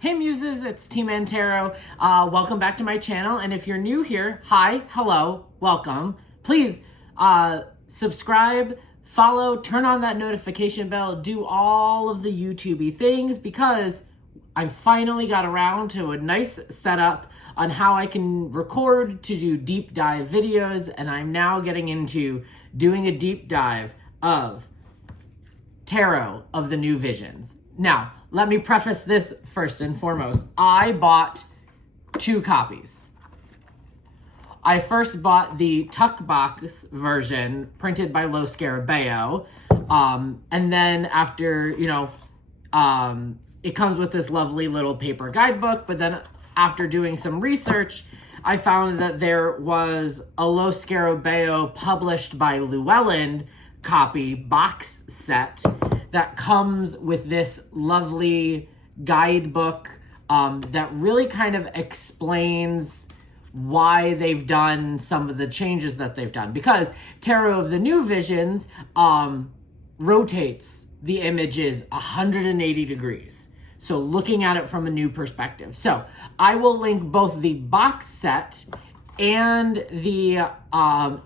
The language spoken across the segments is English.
Hey Muses, it's T-Mann Tarot. Welcome back to my channel. And if you're new here, hi, hello, welcome. Please subscribe, follow, turn on that notification bell, do all of the YouTube-y things because I finally got around to a nice setup on how I can record to do deep dive videos. And I'm now getting into doing a deep dive of Tarot of the New Visions. Now, let me preface this first and foremost. I bought 2 copies. I first bought the tuck box version printed by Lo Scarabeo. And then after, it comes with this lovely little paper guidebook. But then after doing some research, I found that there was a Lo Scarabeo published by Llewellyn copy box set that comes with this lovely guidebook that really kind of explains why they've done some of the changes that they've done. Because Tarot of the New Visions rotates the images 180 degrees. So looking at it from a new perspective. So I will link both the box set and the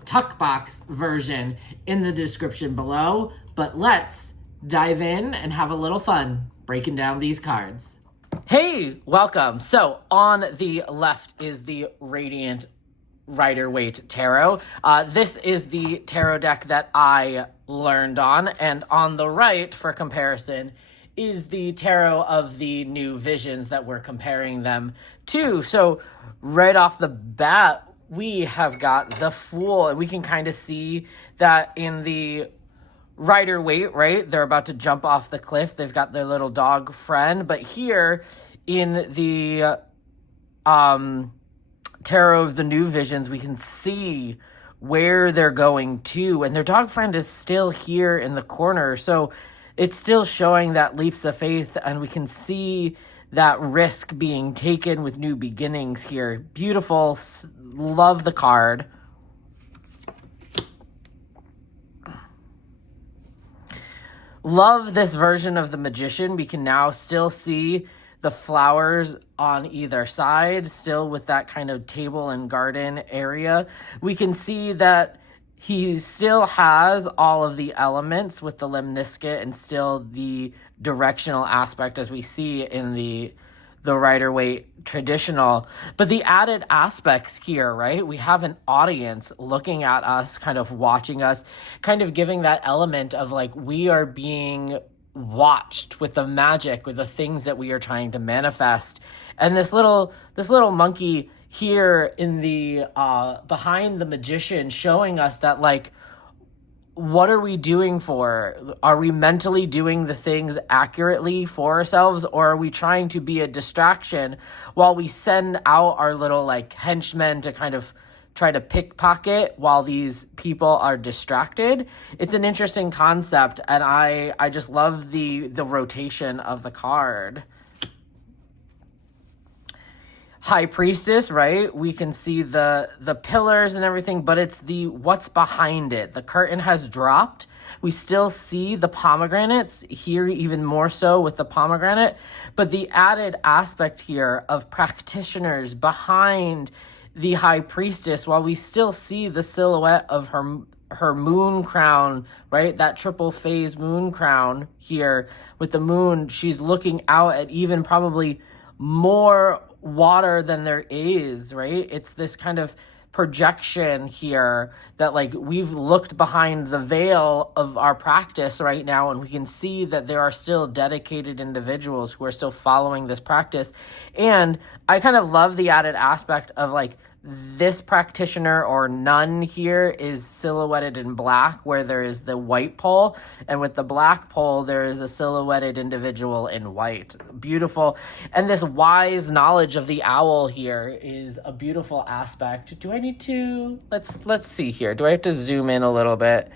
tuck box version in the description below. But let's dive in and have a little fun breaking down these cards. Hey, welcome. So on the left is the Radiant Rider-Waite Tarot. This is the tarot deck that I learned on. And on the right, for comparison, is the Tarot of the New Visions that we're comparing them to. So right off the bat, we have got the Fool. And we can kind of see that in the Rider-Waite, right? They're about to jump off the cliff. They've got their little dog friend. But here in the Tarot of the New Visions, we can see where they're going to. And their dog friend is still here in the corner. So it's still showing that leaps of faith. And we can see that risk being taken with new beginnings here. Beautiful. Love the card. Love this version of the Magician. We can now still see the flowers on either side, still with that kind of table and garden area. We can see that he still has all of the elements with the lemniscate and still the directional aspect as we see in the Rider-Waite traditional. But the added aspects here, right? We have an audience looking at us, kind of watching us, kind of giving that element of like we are being watched with the magic, with the things that we are trying to manifest. And this little monkey here in the behind the Magician showing us that like, what are we doing for? Are we mentally doing the things accurately for ourselves, or are we trying to be a distraction while we send out our little like henchmen to kind of try to pickpocket while these people are distracted? It's an interesting concept, and I just love the rotation of the card. High Priestess, right? We can see the pillars and everything, but it's the what's behind it. The curtain has dropped. We still see the pomegranates here, even more so with the pomegranate, but the added aspect here of practitioners behind the High Priestess, while we still see the silhouette of her moon crown, right? That triple phase moon crown here with the moon. She's looking out at even probably more water than there is, right? It's this kind of projection here that like we've looked behind the veil of our practice right now, and we can see that there are still dedicated individuals who are still following this practice. And I kind of love the added aspect of like this practitioner or nun here is silhouetted in black where there is the white pole, and with the black pole there is a silhouetted individual in white. Beautiful. And this wise knowledge of the owl here is a beautiful aspect. Do I need to let's see here. Do I have to zoom in a little bit?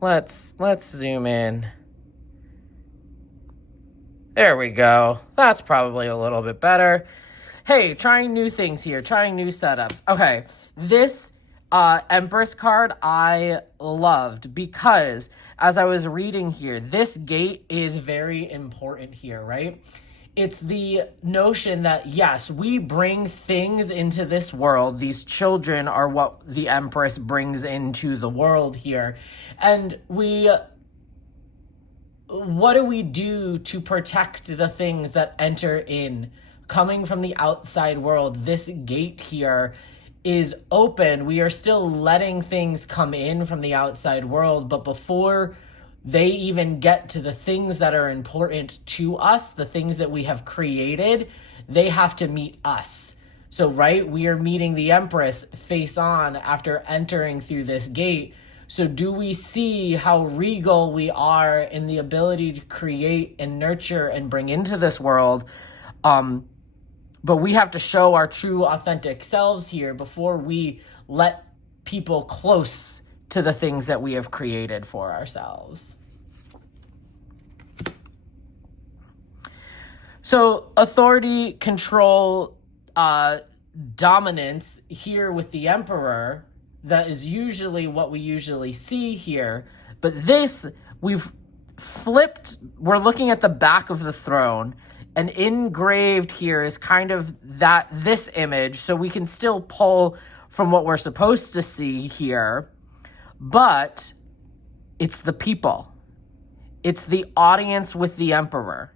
Let's zoom in. There we go. That's probably a little bit better. Hey, trying new things here, trying new setups. Okay, this Empress card I loved because as I was reading here, this gate is very important here, right? It's the notion that, yes, we bring things into this world. These children are what the Empress brings into the world here. And what do we do to protect the things that enter in? Coming from the outside world, this gate here is open. We are still letting things come in from the outside world, but before they even get to the things that are important to us, the things that we have created, they have to meet us. So, right, we are meeting the Empress face on after entering through this gate. So do we see how regal we are in the ability to create and nurture and bring into this world? But we have to show our true, authentic selves here before we let people close to the things that we have created for ourselves. So authority, control, dominance here with the Emperor, that is usually what we usually see here. But this, we've flipped, we're looking at the back of the throne, and engraved here is kind of this image, so we can still pull from what we're supposed to see here, but it's the people. It's the audience with the Emperor.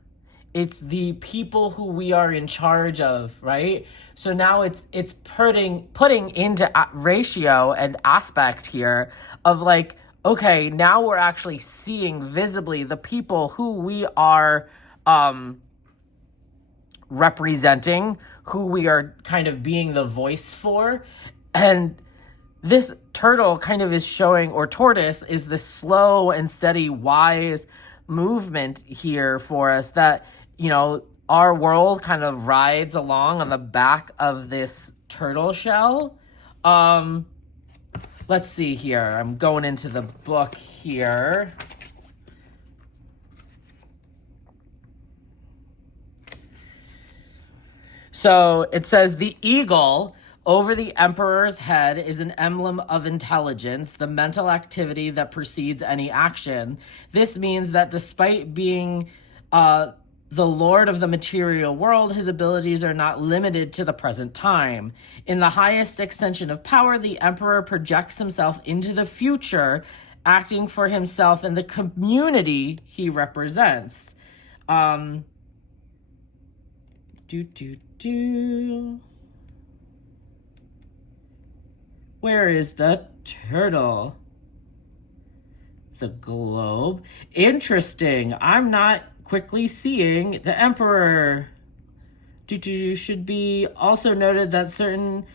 It's the people who we are in charge of, right? So now it's putting into ratio and aspect here of like, okay, now we're actually seeing visibly the people who we are representing, who we are kind of being the voice for. And this turtle kind of is showing, or tortoise, is the slow and steady, wise movement here for us that, you know, our world kind of rides along on the back of this turtle shell. Let's see here. I'm going into the book here. So it says the eagle over the emperor's head is an emblem of intelligence, the mental activity that precedes any action. This means that despite being the lord of the material world, his abilities are not limited to the present time. In the highest extension of power, the emperor projects himself into the future, acting for himself and the community he represents. Where is the turtle? The globe. Interesting. I'm not quickly seeing the emperor. Should be also noted that certain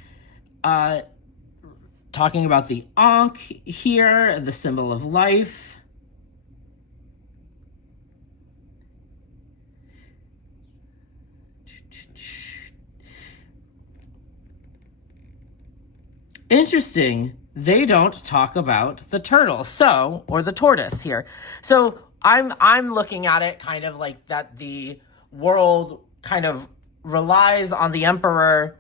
talking about the Ankh here, the symbol of life. Interesting. They don't talk about the turtle, or the tortoise here. So I'm looking at it kind of like that the world kind of relies on the emperor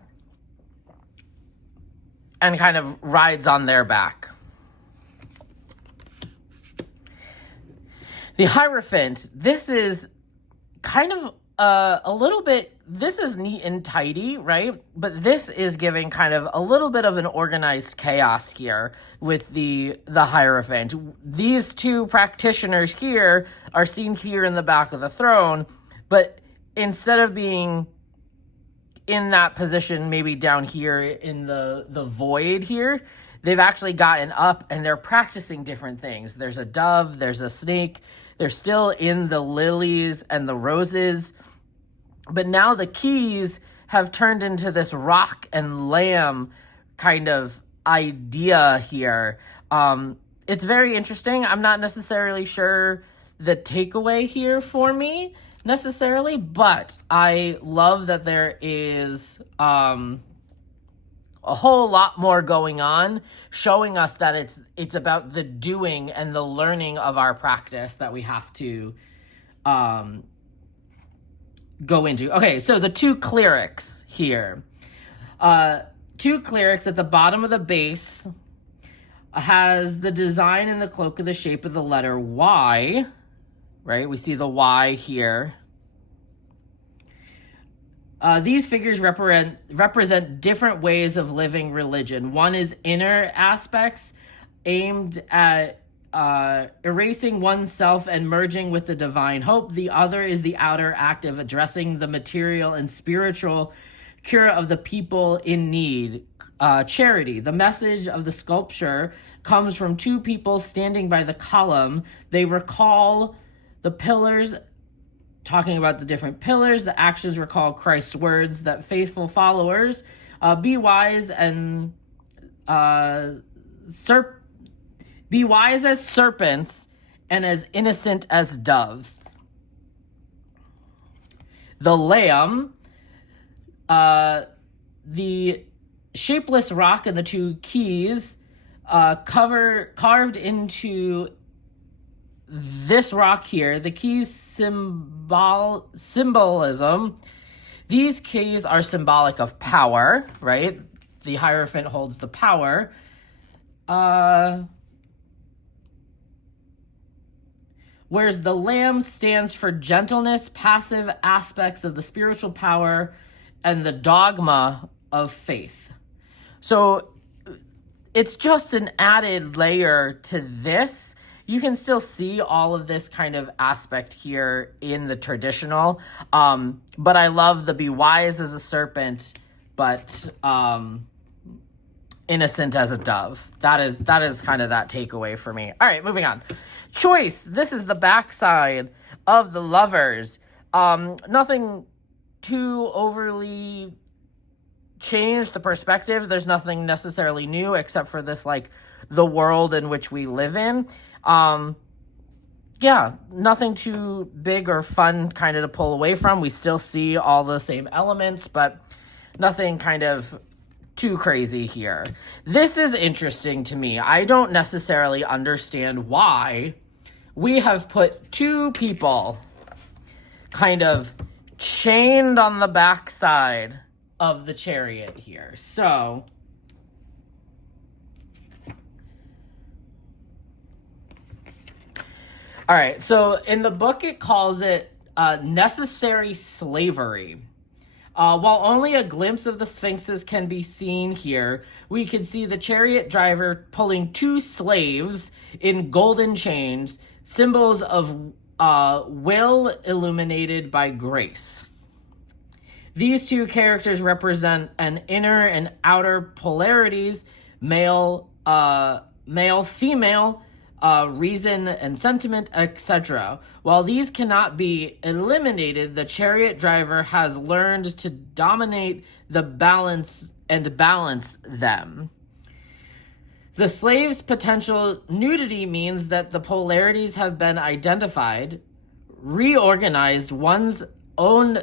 and kind of rides on their back. The Hierophant, this is kind of a little bit, this is neat and tidy, right? But this is giving kind of a little bit of an organized chaos here with the Hierophant. These two practitioners here are seen here in the back of the throne, but instead of being in that position, maybe down here in the void here, they've actually gotten up and they're practicing different things. There's a dove, there's a snake, they're still in the lilies and the roses. But now the keys have turned into this rock and lamb kind of idea here. It's very interesting. I'm not necessarily sure the takeaway here for me necessarily, but I love that there is a whole lot more going on, showing us that it's about the doing and the learning of our practice that we have to go into. Okay, so the two clerics here. Two clerics at the bottom of the base has the design in the cloak of the shape of the letter Y, right? We see the Y here. These figures represent different ways of living religion. One is inner aspects aimed at erasing oneself and merging with the divine hope. The other is the outer act of addressing the material and spiritual cure of the people in need, charity. The message of the sculpture comes from two people standing by the column. They recall the pillars, talking about the different pillars. The actions recall Christ's words that faithful followers be wise and be wise as serpents and as innocent as doves. The lamb, the shapeless rock and the two keys carved into this rock here, the keys symbolism. These keys are symbolic of power, right? The Hierophant holds the power. Whereas the lamb stands for gentleness, passive aspects of the spiritual power, and the dogma of faith. So it's just an added layer to this. You can still see all of this kind of aspect here in the traditional. But I love the be wise as a serpent, but innocent as a dove. That is kind of that takeaway for me. All right, moving on. Choice. This is the backside of the lovers. Nothing too overly changed the perspective. There's nothing necessarily new except for this, like, the world in which we live in. Yeah, nothing too big or fun kind of to pull away from. We still see all the same elements, but nothing kind of too crazy here. This is interesting to me. I don't necessarily understand why we have put two people kind of chained on the backside of the chariot here. So all right, so in the book it calls it necessary slavery. While only a glimpse of the sphinxes can be seen here, we can see the chariot driver pulling two slaves in golden chains, symbols of will illuminated by grace. These two characters represent an inner and outer polarities, male, female, reason and sentiment, etc. While these cannot be eliminated, the chariot driver has learned to dominate the balance and balance them. The slave's potential nudity means that the polarities have been identified, reorganized. One's own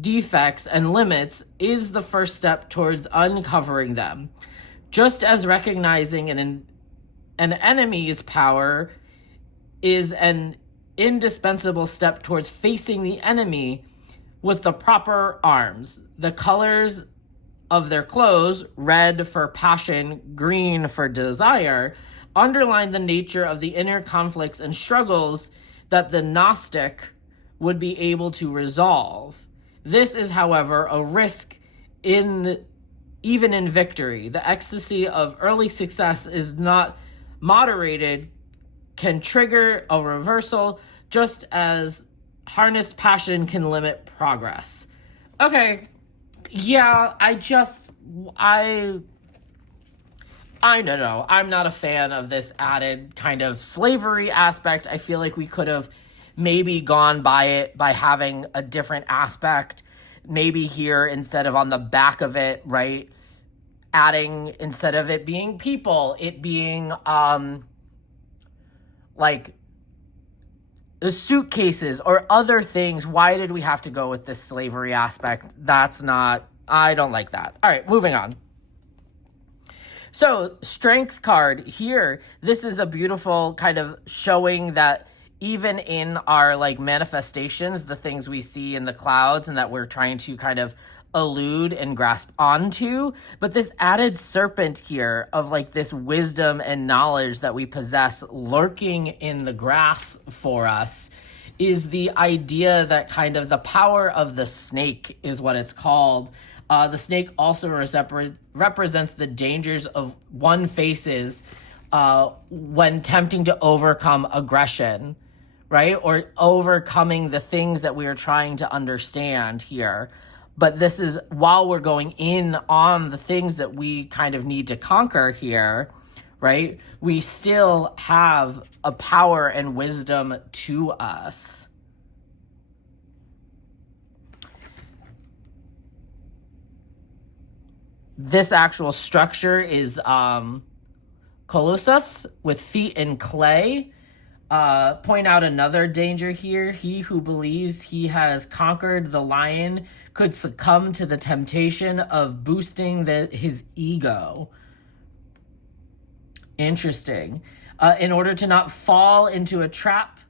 defects and limits is the first step towards uncovering them. Just as recognizing an enemy's power is an indispensable step towards facing the enemy with the proper arms. The colors of their clothes, red for passion, green for desire, underline the nature of the inner conflicts and struggles that the Gnostic would be able to resolve. This is, however, a risk even in victory. The ecstasy of early success is not moderated, can trigger a reversal, just as harnessed passion can limit progress. Okay, yeah, I don't know. I'm not a fan of this added kind of slavery aspect. I feel like we could have maybe gone by it by having a different aspect, maybe here instead of on the back of it, right? Adding, instead of it being people, it being like the suitcases or other things. Why did we have to go with this slavery aspect? I don't like that. All right, moving on. So, strength card here. This is a beautiful kind of showing that even in our like manifestations, the things we see in the clouds and that we're trying to kind of elude and grasp onto, but this added serpent here of like this wisdom and knowledge that we possess lurking in the grass for us is the idea that kind of the power of the snake is what it's called. The snake also represents the dangers of one faces when attempting to overcome aggression, right? Or overcoming the things that we are trying to understand here. But this is while we're going in on the things that we kind of need to conquer here, right? We still have a power and wisdom to us. This actual structure is Colossus with feet in clay. Point out another danger here. He who believes he has conquered the lion could succumb to the temptation of boosting his ego. Interesting. In order to not fall into a trap,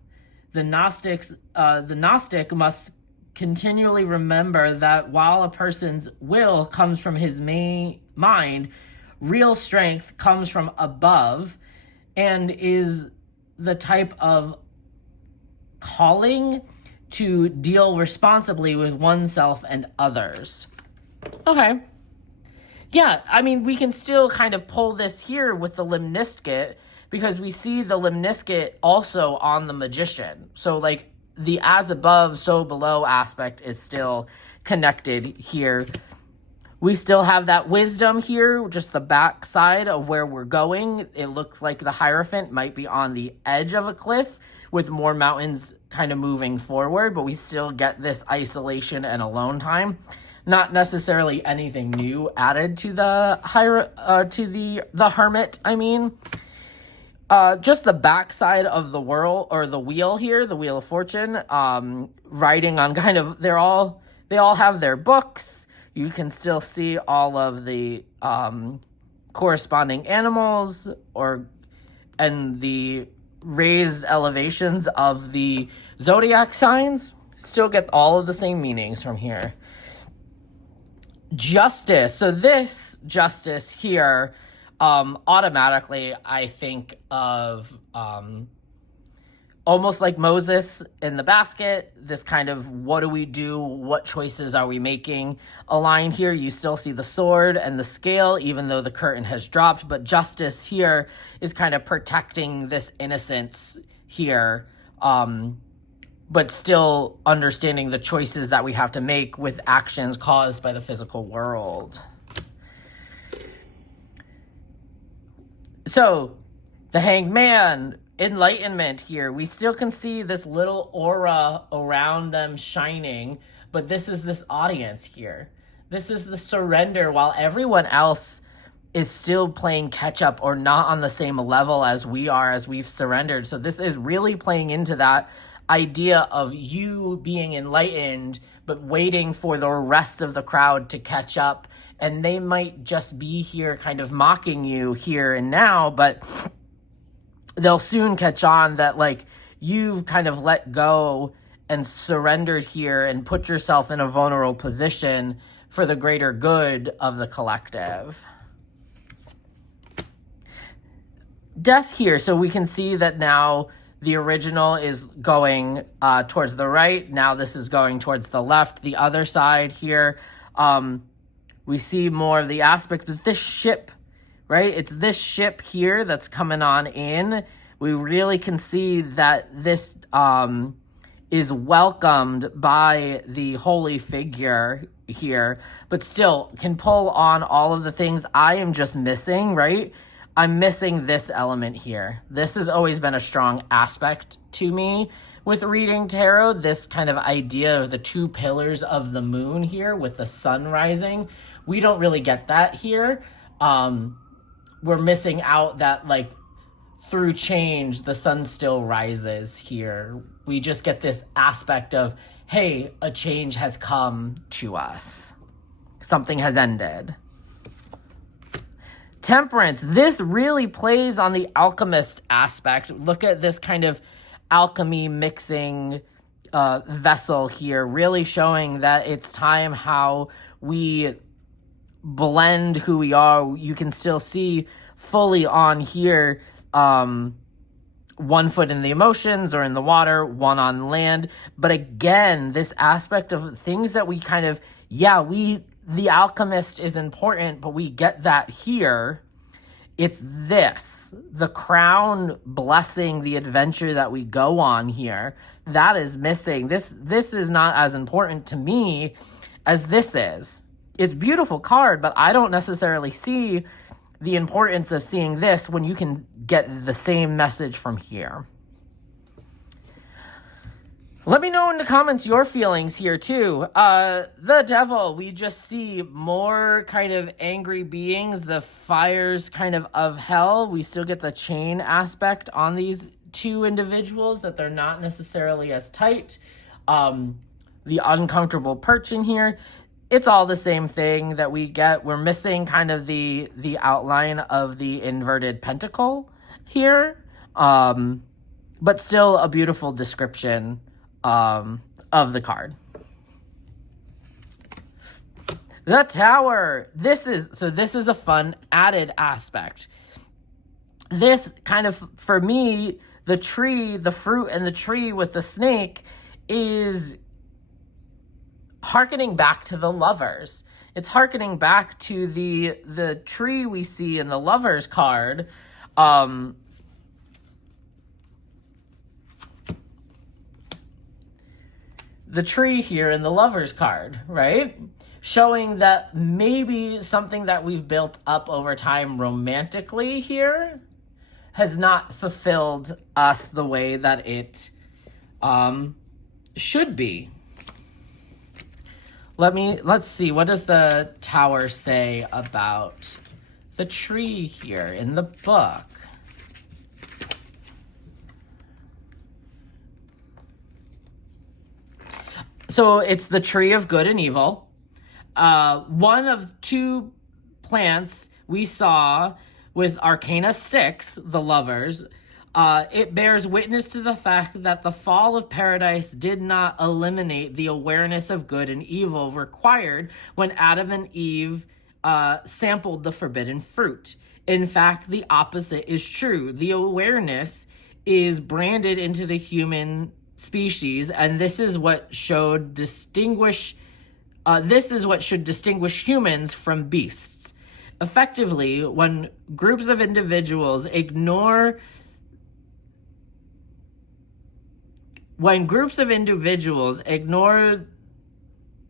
the Gnostic must continually remember that while a person's will comes from his mind, real strength comes from above and is the type of calling to deal responsibly with oneself and others. Okay. Yeah, I mean, we can still kind of pull this here with the limniscate because we see the limniscate also on the magician. So, like, the as above, so below aspect is still connected here. We still have that wisdom here, just the back side of where we're going. It looks like the Hierophant might be on the edge of a cliff with more mountains kind of moving forward, but we still get this isolation and alone time. Not necessarily anything new added to the hermit, I mean. Just the backside of the world, or the wheel here, the Wheel of Fortune, writing on kind of, they all have their books. You can still see all of the corresponding animals and the raised elevations of the zodiac signs. Still get all of the same meanings from here. Justice. So this justice here, automatically I think of almost like Moses in the basket, this kind of what do we do, what choices are we making? A line here, you still see the sword and the scale, even though the curtain has dropped, but justice here is kind of protecting this innocence here, but still understanding the choices that we have to make with actions caused by the physical world. So, the Hanged Man, enlightenment here. We still can see this little aura around them shining, but this is this audience here. This is the surrender while everyone else is still playing catch up or not on the same level as we are, as we've surrendered. So this is really playing into that idea of you being enlightened, but waiting for the rest of the crowd to catch up. And they might just be here kind of mocking you here and now, but they'll soon catch on that, like, you've kind of let go and surrendered here and put yourself in a vulnerable position for the greater good of the collective. Death here. So we can see that now the original is going towards the right. Now this is going towards the left. The other side here, we see more of the aspect of this ship, right? It's this ship here that's coming on in. We really can see that this is welcomed by the holy figure here, but still can pull on all of the things I am just missing, right? I'm missing this element here. This has always been a strong aspect to me with reading tarot, this kind of idea of the two pillars of the moon here with the sun rising. We don't really get that here. We're missing out that, like, through change, the sun still rises here. We just get this aspect of, hey, a change has come to us. Something has ended. Temperance. This really plays on the alchemist aspect. Look at this kind of alchemy mixing vessel here, really showing that it's time how we blend who we are. You can still see fully on here 1 foot in the emotions or in the water, 1 on land. But again, this aspect of things that we kind of, the alchemist is important, but we get that here. It's this, the crown blessing the adventure that we go on here. That is missing. This is not as important to me as this is. It's a beautiful card, but I don't necessarily see the importance of seeing this when you can get the same message from here. Let me know in the comments your feelings here too. The devil, we just see more kind of angry beings, the fires kind of hell. We still get the chain aspect on these 2 individuals, that they're not necessarily as tight. The uncomfortable perch in here. It's all the same thing that we get. We're missing kind of the outline of the inverted pentacle here. But still a beautiful description of the card. The tower. This is a fun added aspect. This kind of, for me, the tree, the fruit and the tree with the snake is hearkening back to the lovers. It's hearkening back to the tree we see in the lovers card. The tree here in the lovers card, right? Showing that maybe something that we've built up over time romantically here has not fulfilled us the way that it should be. Let's see, what does the tower say about the tree here in the book? So it's the tree of good and evil. One of 2 plants we saw with Arcana 6, the lovers. It bears witness to the fact that the fall of paradise did not eliminate the awareness of good and evil required when Adam and Eve sampled the forbidden fruit. In fact, the opposite is true. The awareness is branded into the human species, and this is what should distinguish humans from beasts. Effectively, when groups of individuals ignore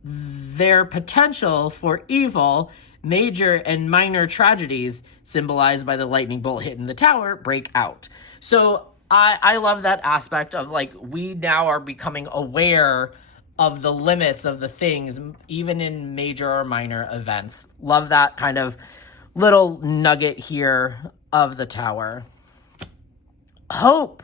their potential for evil, major and minor tragedies, symbolized by the lightning bolt hitting the tower, break out. So I love that aspect of, like, we now are becoming aware of the limits of the things, even in major or minor events. Love that kind of little nugget here of the tower. Hope.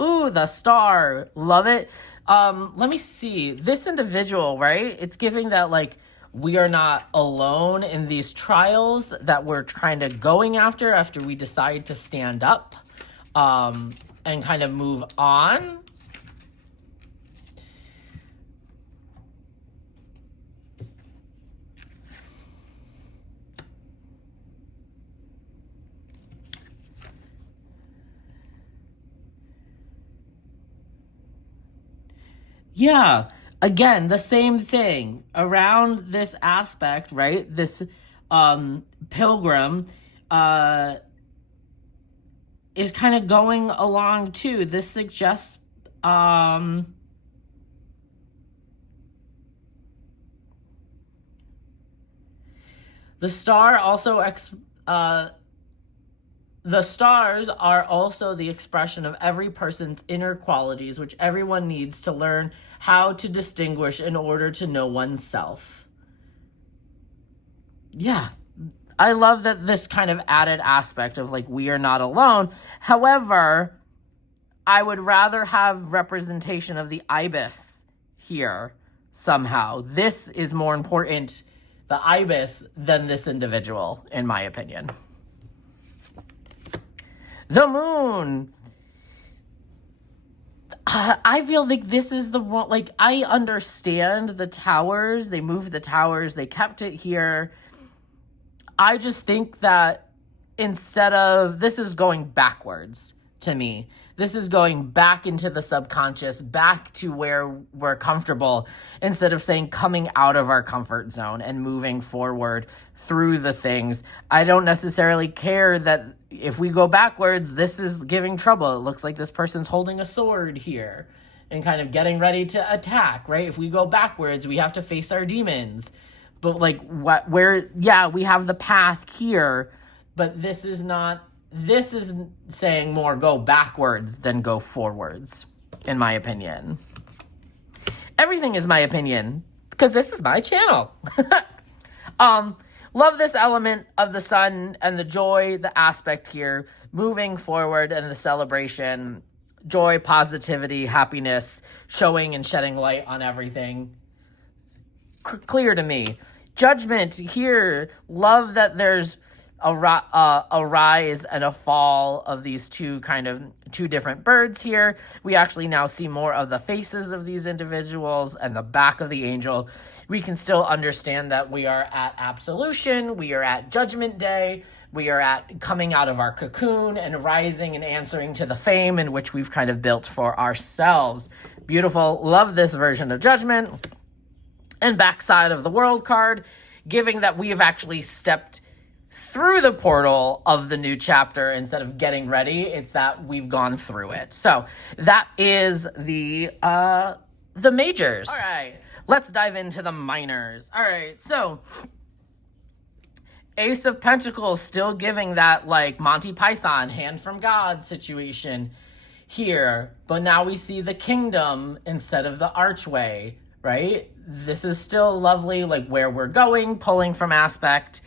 Ooh, the star. Love it. Let me see. This individual, right? It's giving that, like, we are not alone in these trials that we're kind of going after we decide to stand up and kind of move on. Yeah, again, the same thing around this aspect, right? This pilgrim is kind of going along too. This suggests the star also the stars are also the expression of every person's inner qualities, which everyone needs to learn how to distinguish in order to know oneself. Yeah, I love that this kind of added aspect of, like, we are not alone. However, I would rather have representation of the ibis here somehow. This is more important, the ibis, than this individual, in my opinion. The moon. I feel like this is the one, like, I understand the towers. They moved the towers. They kept it here. I just think that instead of, this is going backwards. to me. This is going back into the subconscious, back to where we're comfortable, instead of saying coming out of our comfort zone and moving forward through the things. I don't necessarily care that if we go backwards, this is giving trouble. It looks like this person's holding a sword here and kind of getting ready to attack, right? If we go backwards, we have to face our demons. But like we have the path here, but this is saying more go backwards than go forwards, in my opinion. Everything is my opinion, because this is my channel. Love this element of the sun and the joy, the aspect here, moving forward and the celebration, joy, positivity, happiness, showing and shedding light on everything. Clear to me. Judgment here, love that there's a rise and a fall of these two different birds here. We actually now see more of the faces of these individuals and the back of the angel. We can still understand that we are at absolution, we are at judgment day, we are at coming out of our cocoon and rising and answering to the fame in which we've kind of built for ourselves. Beautiful. Love this version of judgment. And backside of the world card, giving that we have actually stepped through the portal of the new chapter instead of getting ready. It's that we've gone through it. So that is the majors. All right, let's dive into the minors. All right, so Ace of Pentacles still giving that like Monty Python, hand from God situation here. But now we see the kingdom instead of the archway, right? This is still lovely, like where we're going, pulling from aspect.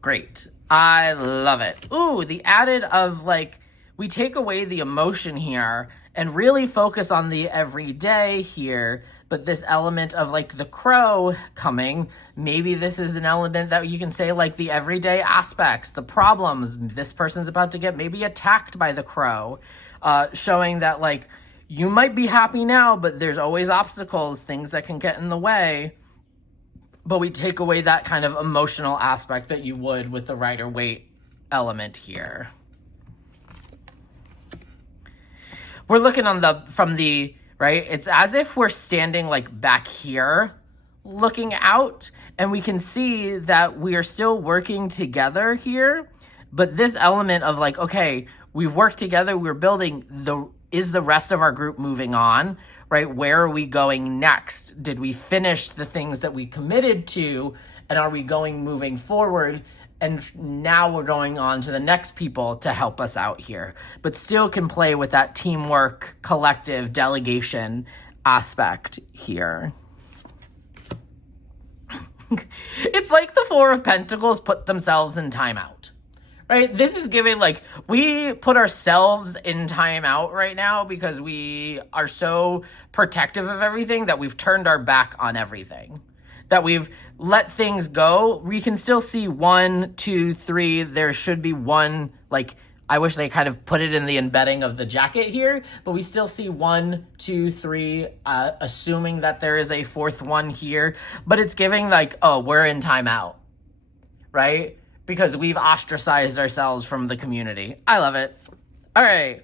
Great. I love it. Ooh, the added of like, we take away the emotion here and really focus on the everyday here. But this element of like the crow coming, maybe this is an element that you can say like the everyday aspects, the problems. This person's about to get maybe attacked by the crow, showing that like you might be happy now, but there's always obstacles, things that can get in the way. But we take away that kind of emotional aspect that you would with the Rider-Waite element here. We're looking right? It's as if we're standing like back here, looking out, and we can see that we are still working together here. But this element of like, okay, we've worked together, we're building is the rest of our group moving on, right? Where are we going next? Did we finish the things that we committed to? And are we moving forward? And now we're going on to the next people to help us out here, but still can play with that teamwork, collective, delegation aspect here. It's like the Four of Pentacles put themselves in timeout. Right? This is giving like, we put ourselves in timeout right now because we are so protective of everything that we've turned our back on everything. That we've let things go. We can still see 1, 2, 3. There should be one, like, I wish they kind of put it in the embedding of the jacket here, but we still see 1, 2, 3, assuming that there is a fourth one here. But it's giving like, oh, we're in timeout, right? Because we've ostracized ourselves from the community. I love it. All right.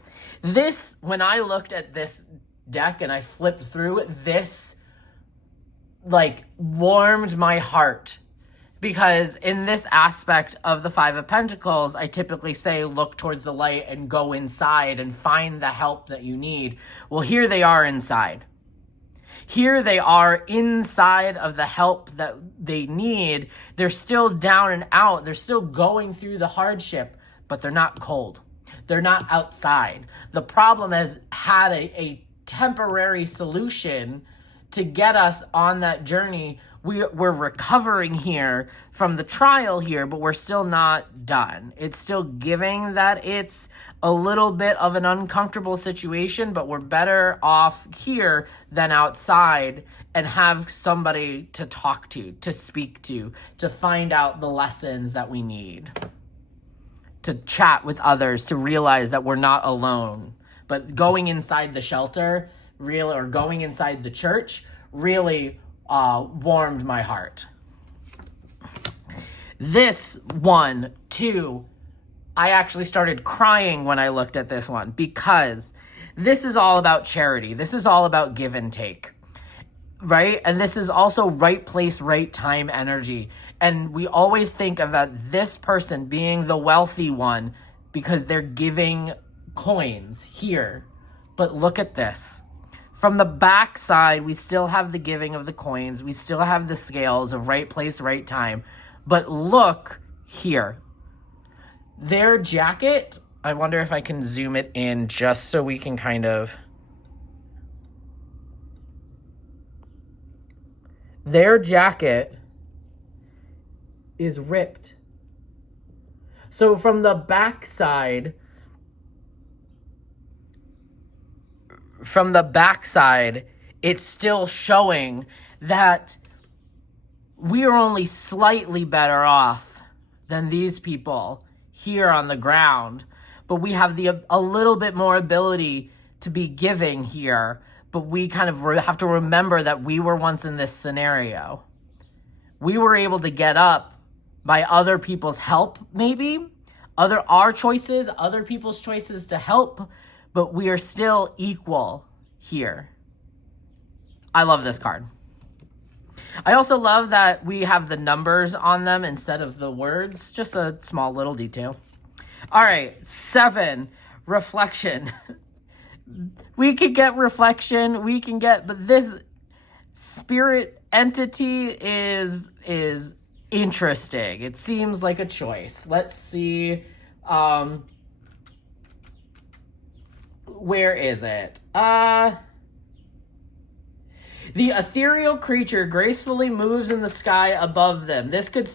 When I looked at this deck and I flipped through it, this like warmed my heart. Because in this aspect of the Five of Pentacles, I typically say look towards the light and go inside and find the help that you need. Well, here they are inside. Here they are inside of the help that they need. They're still down and out. They're still going through the hardship, but they're not cold. They're not outside. The problem has had a temporary solution to get us on that journey. We're recovering here from the trial here, but we're still not done. It's still giving that it's a little bit of an uncomfortable situation, but we're better off here than outside and have somebody to talk to speak to find out the lessons that we need, to chat with others, to realize that we're not alone. But going inside the shelter, or going inside the church, really warmed my heart. This 1, 2, I actually started crying when I looked at this one, because this is all about charity. This is all about give and take, right? And this is also right place, right time energy. And we always think about this person being the wealthy one because they're giving coins here. But look at this. From the back side, we still have the giving of the coins. We still have the scales of right place, right time. But look here. Their jacket, I wonder if I can zoom it in just so we can kind of... Their jacket is ripped. So from the backside, it's still showing that we are only slightly better off than these people here on the ground. But we have a little bit more ability to be giving here. But we kind of have to remember that we were once in this scenario. We were able to get up by other people's help, maybe. Our choices, other people's choices to help. But we are still equal here. I love this card. I also love that we have the numbers on them instead of the words. Just a small little detail. All right, 7, reflection. We could get reflection, but this spirit entity is interesting. It seems like a choice. Let's see. Where is it? The ethereal creature gracefully moves in the sky above them. This could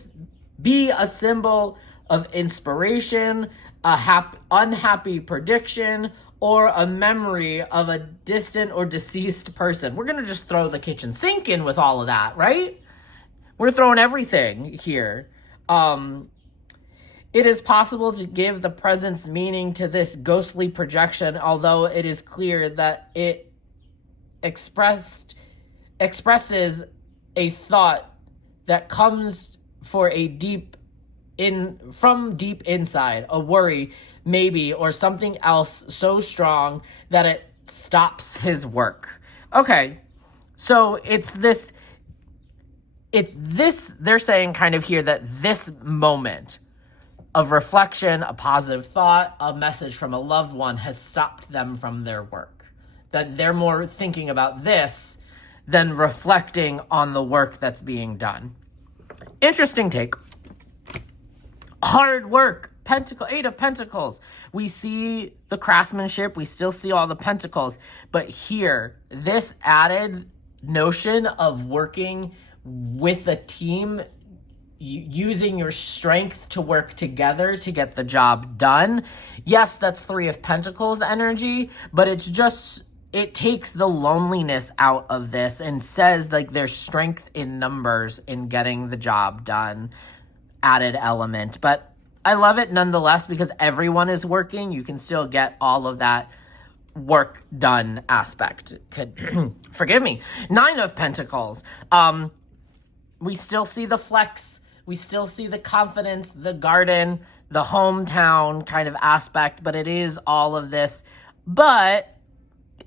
be a symbol of inspiration, unhappy prediction, or a memory of a distant or deceased person. We're going to just throw the kitchen sink in with all of that, right? We're throwing everything here. It is possible to give the presence meaning to this ghostly projection, although it is clear that it expresses a thought that comes from deep inside, a worry, maybe, or something else so strong that it stops his work. Okay, so it's this, they're saying kind of here that this moment of reflection, a positive thought, a message from a loved one has stopped them from their work. That they're more thinking about this than reflecting on the work that's being done. Interesting take. Hard work. Pentacle, 8 of Pentacles. We see the craftsmanship. We still see all the pentacles. But here, this added notion of working with a team, using your strength to work together to get the job done. Yes, that's 3 of Pentacles energy, but it takes the loneliness out of this and says like there's strength in numbers in getting the job done. Added element. But I love it nonetheless because everyone is working. You can still get all of that work done aspect. Forgive me. 9 of Pentacles. We still see the flex. We still see the confidence, the garden, the hometown kind of aspect, but it is all of this. But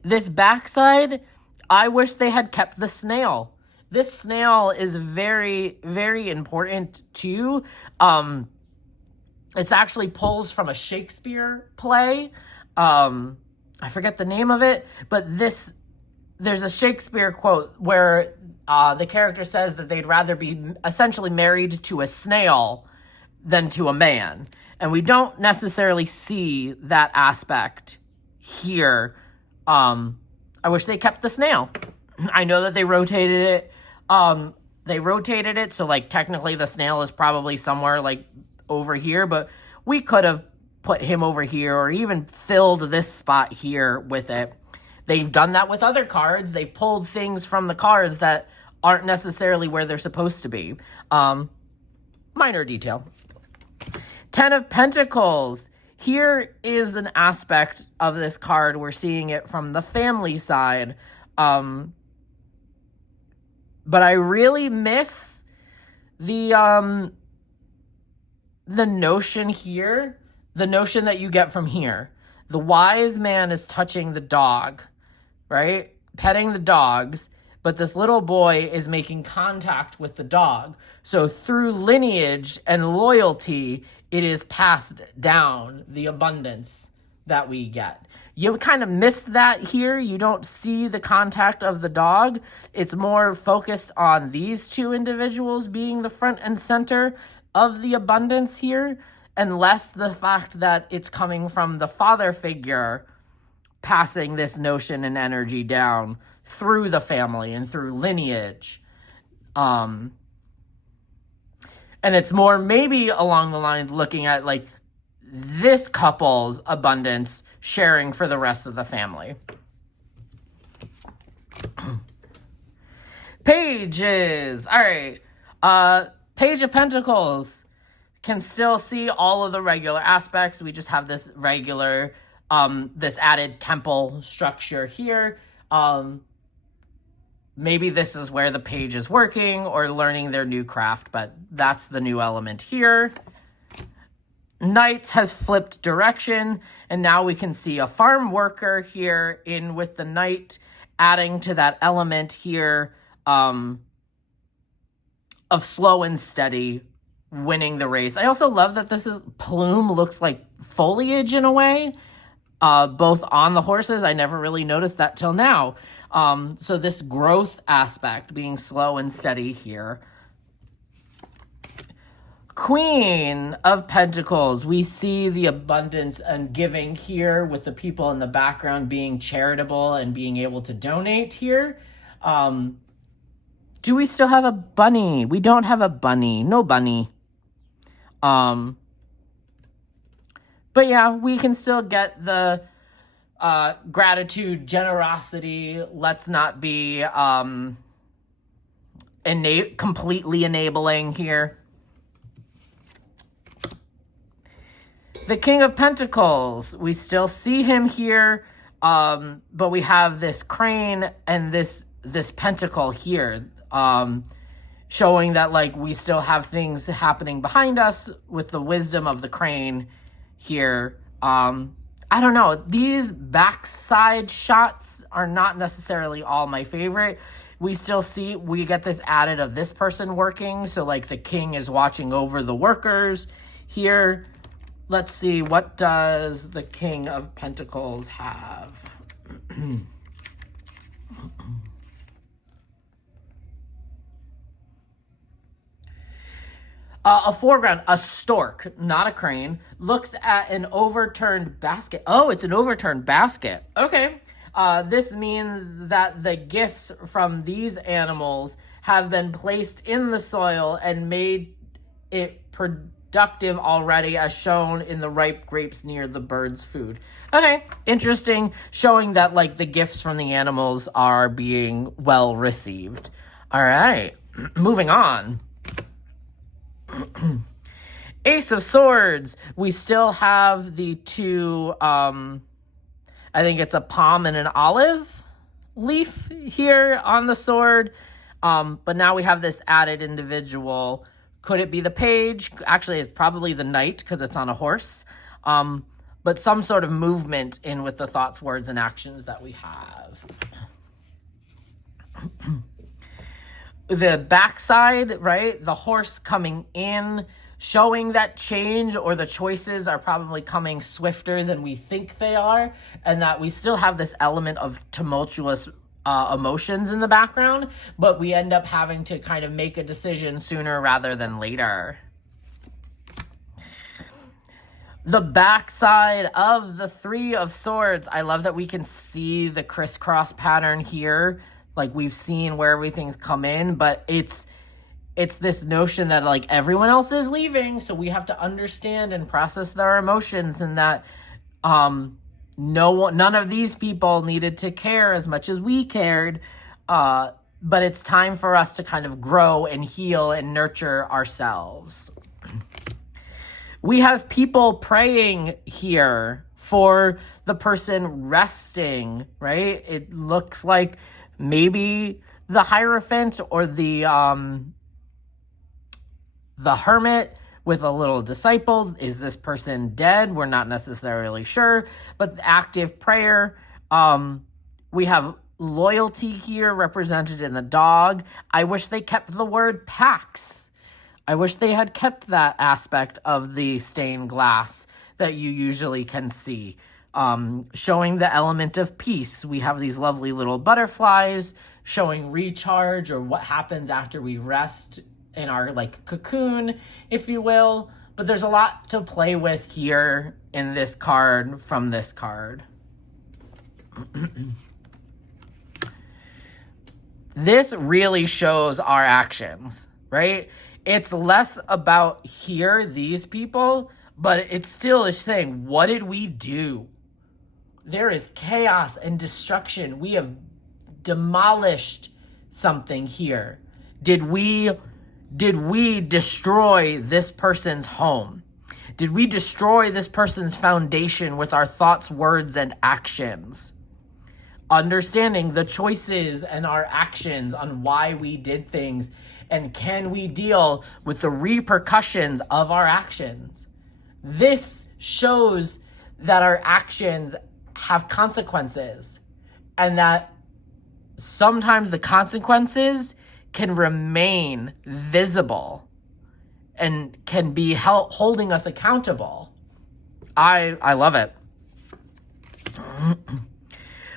this backside, I wish they had kept the snail. This snail is very, very important too. It actually pulls from a Shakespeare play. I forget the name of it, but there's a Shakespeare quote where the character says that they'd rather be essentially married to a snail than to a man. And we don't necessarily see that aspect here. I wish they kept the snail. I know that they rotated it. So like technically the snail is probably somewhere like over here, but we could have put him over here or even filled this spot here with it. They've done that with other cards. They've pulled things from the cards that aren't necessarily where they're supposed to be. Minor detail. 10 of Pentacles. Here is an aspect of this card. We're seeing it from the family side. But I really miss the notion here the notion that you get from here. The wise man is touching the dog, right? Petting the dogs, but this little boy is making contact with the dog. So through lineage and loyalty, it is passed down, the abundance that we get. You kind of missed that here. You don't see the contact of the dog. It's more focused on these two individuals being the front and center of the abundance here, and less the fact that it's coming from the father figure passing this notion and energy down through the family and through lineage. And it's more maybe along the lines looking at like this couple's abundance sharing for the rest of the family. Pages. All right. Page of Pentacles can still see all of the regular aspects. We just have this regular, this added temple structure here. Maybe this is where the page is working or learning their new craft, but that's the new element here. Knights has flipped direction, and now we can see a farm worker here in with the knight, adding to that element here of slow and steady, winning the race. I also love that this is plume looks like foliage in a way, both on the horses. I never really noticed that till now. So this growth aspect being slow and steady here. Queen of Pentacles, we see the abundance and giving here with the people in the background being charitable and being able to donate here. Do we still have a bunny? We don't have a bunny. No bunny. But yeah, we can still get the gratitude, generosity. Let's not be completely enabling here. The King of Pentacles, we still see him here, but we have this crane and this pentacle here, showing that like we still have things happening behind us with the wisdom of the crane here. I don't know. These backside shots are not necessarily all my favorite. We still see, we get this added of this person working. So like the king is watching over the workers here. Let's see, what does the King of Pentacles have? A foreground, a stork, not a crane, looks at an overturned basket. Oh, it's an overturned basket. Okay. This means that the gifts from these animals have been placed in the soil and made it productive already, as shown in the ripe grapes near the bird's food. Okay, interesting, showing that like the gifts from the animals are being well received. All right, moving on. Ace of Swords, we still have the two, I think it's a palm and an olive leaf here on the sword, but now we have this added individual. Could it be the page? Actually, it's probably the knight because it's on a horse, but some sort of movement in with the thoughts, words, and actions that we have. The backside, right? The horse coming in, showing that change or the choices are probably coming swifter than we think they are, and that we still have this element of tumultuous emotions in the background, but we end up having to kind of make a decision sooner rather than later. The backside of the Three of Swords, I love that we can see the crisscross pattern here. Like we've seen where everything's come in, but it's this notion that like everyone else is leaving, so we have to understand and process their emotions, and that none of these people needed to care as much as we cared, but it's time for us to kind of grow and heal and nurture ourselves. We have people praying here for the person resting, right? It looks like maybe the Hierophant or the Hermit, with a little disciple. Is this person dead? We're not necessarily sure, but active prayer. We have loyalty here represented in the dog. I wish they kept the word pax. I wish they had kept that aspect of the stained glass that you usually can see. Showing the element of peace. We have these lovely little butterflies showing recharge, or what happens after we rest in our like cocoon, if you will. But there's a lot to play with here in this card from this card. This really shows our actions, right? It's less about here, these people, but it still is saying, what did we do? There is chaos and destruction. We have demolished something here. Did we destroy this person's home? Did we destroy this person's foundation with our thoughts, words, and actions? Understanding the choices and our actions on why we did things, and can we deal with the repercussions of our actions? This shows that our actions have consequences, and that sometimes the consequences can remain visible and can be holding us accountable. I love it.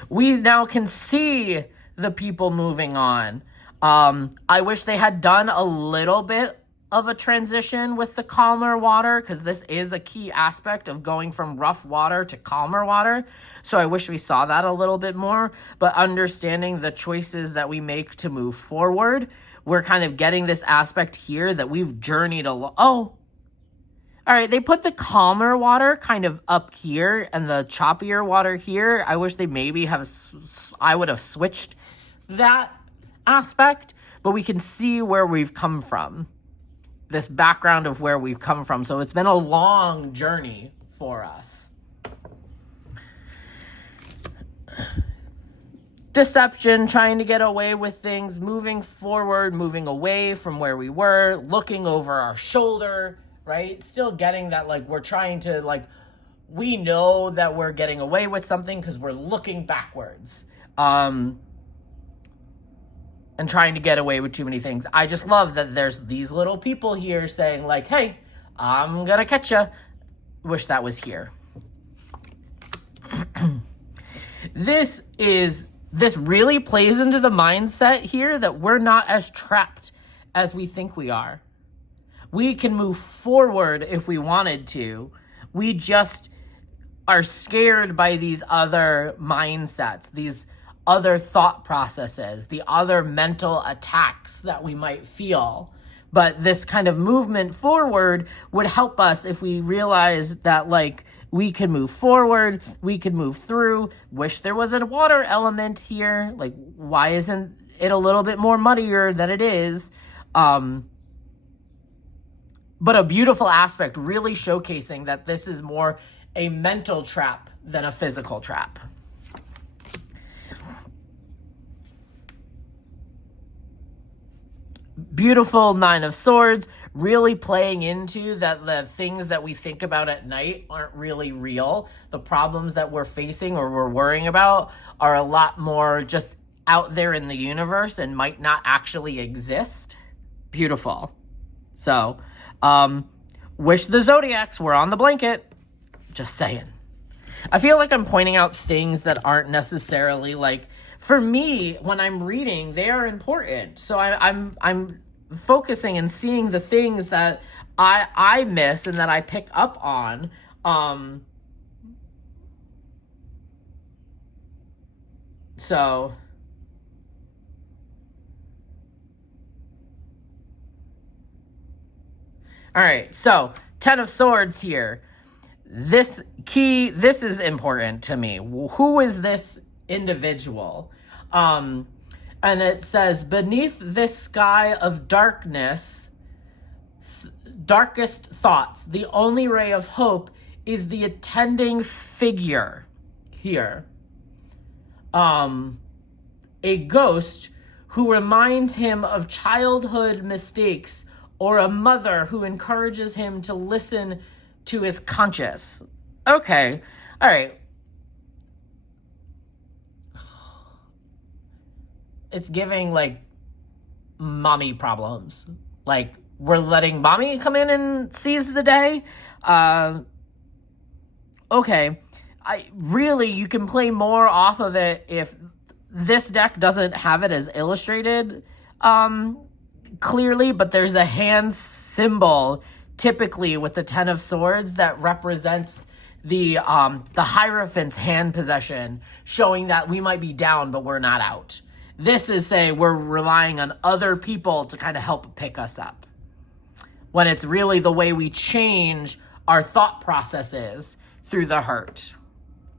We now can see the people moving on. I wish they had done a little bit of a transition with the calmer water, because this is a key aspect of going from rough water to calmer water. So I wish we saw that a little bit more. But understanding the choices that we make to move forward, we're kind of getting this aspect here that we've journeyed along. Oh, all right. They put the calmer water kind of up here and the choppier water here. I wish they maybe I would have switched that aspect, but we can see where we've come from. This background of where we've come from. So it's been a long journey for us. Deception, trying to get away with things, moving forward, moving away from where we were, looking over our shoulder, right? Still getting that, like, we're trying to, like, we know that we're getting away with something because we're looking backwards. And trying to get away with too many things. I just love that there's these little people here saying, like, hey, I'm gonna catch ya. Wish that was here. This really plays into the mindset here that we're not as trapped as we think we are. We can move forward if we wanted to. We just are scared by these other mindsets, these other thought processes, the other mental attacks that we might feel. But this kind of movement forward would help us if we realize that, like, we can move forward, we can move through. Wish there was a water element here. Like, why isn't it a little bit more muddier than it is? But a beautiful aspect, really showcasing that this is more a mental trap than a physical trap. Beautiful Nine of Swords, really playing into that the things that we think about at night aren't really real. The problems that we're facing or we're worrying about are a lot more just out there in the universe and might not actually exist. Beautiful. So, wish the Zodiacs were on the blanket. Just saying. I feel like I'm pointing out things that aren't necessarily, like, for me, when I'm reading, they are important. So I'm focusing and seeing the things that I miss and that I pick up on. So all right, so 10 of Swords here. This is important to me. Who is this individual? And it says, beneath this sky of darkness, darkest thoughts, the only ray of hope is the attending figure here. A ghost who reminds him of childhood mistakes or a mother who encourages him to listen to his conscience. Okay, all right. It's giving like mommy problems. Like we're letting mommy come in and seize the day. Okay, you can play more off of it if this deck doesn't have it as illustrated clearly, but there's a hand symbol typically with the Ten of Swords that represents the Hierophant's hand possession, showing that we might be down, but we're not out. This is saying we're relying on other people to kind of help pick us up, when it's really the way we change our thought processes through the hurt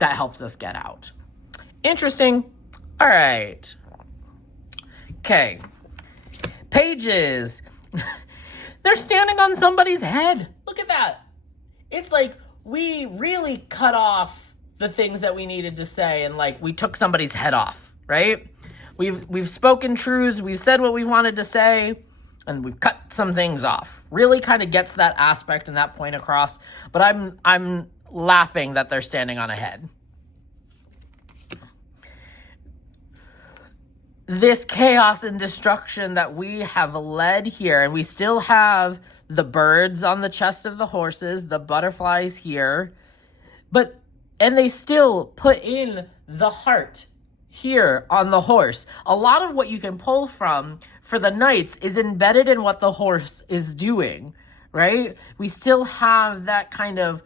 that helps us get out. Interesting. All right. Okay. Pages. They're standing on somebody's head. Look at that. It's like we really cut off the things that we needed to say, and like we took somebody's head off, right? We've spoken truths, we've said what we wanted to say, and we've cut some things off. Really kind of gets that aspect and that point across, but I'm laughing that they're standing on a head. This chaos and destruction that we have led here, and we still have the birds on the chest of the horses, the butterflies here, and they still put in the heart here on the horse. A lot of what you can pull from for the knights is embedded in what the horse is doing, right? We still have that kind of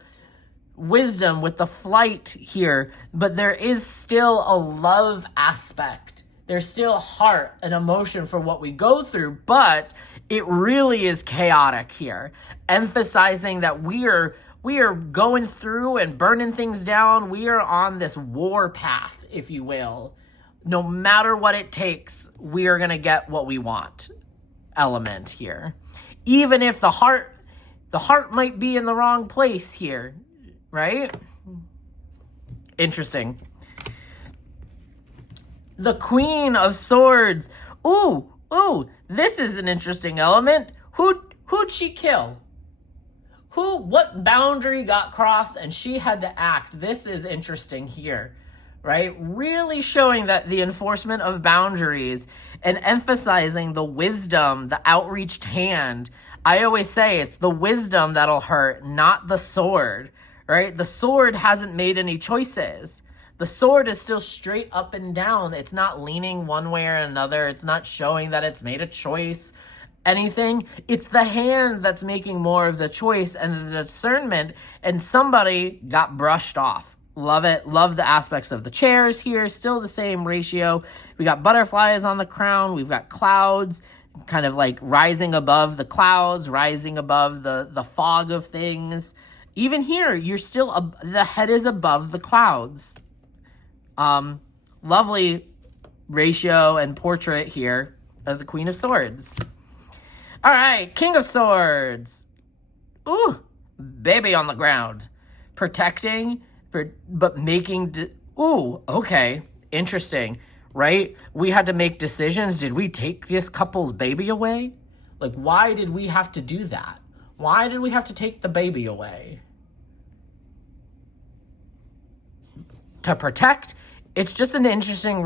wisdom with the flight here, but there is still a love aspect. There's still heart and emotion for what we go through, but it really is chaotic here, emphasizing that we are going through and burning things down. We are on this war path, if you will. No matter what it takes, we are going to get what we want element here. Even if the heart might be in the wrong place here, right? Interesting. The Queen of Swords. Ooh, this is an interesting element. Who'd she kill? What boundary got crossed and she had to act? This is interesting here, right? Really showing that the enforcement of boundaries and emphasizing the wisdom, the outreached hand. I always say it's the wisdom that'll hurt, not the sword, right? The sword hasn't made any choices. The sword is still straight up and down. It's not leaning one way or another. It's not showing that it's made a choice, anything. It's the hand that's making more of the choice and the discernment, and somebody got brushed off. Love it. Love the aspects of the chairs here. Still the same ratio. We got butterflies on the crown. We've got clouds kind of like rising above the clouds, rising above the fog of things. Even here, you're still, the head is above the clouds. Lovely ratio and portrait here of the Queen of Swords. All right, King of Swords. Ooh, baby on the ground. Protecting, but making... Ooh, okay, interesting, right? We had to make decisions. Did we take this couple's baby away? Like, why did we have to do that? Why did we have to take the baby away? To protect? It's just an interesting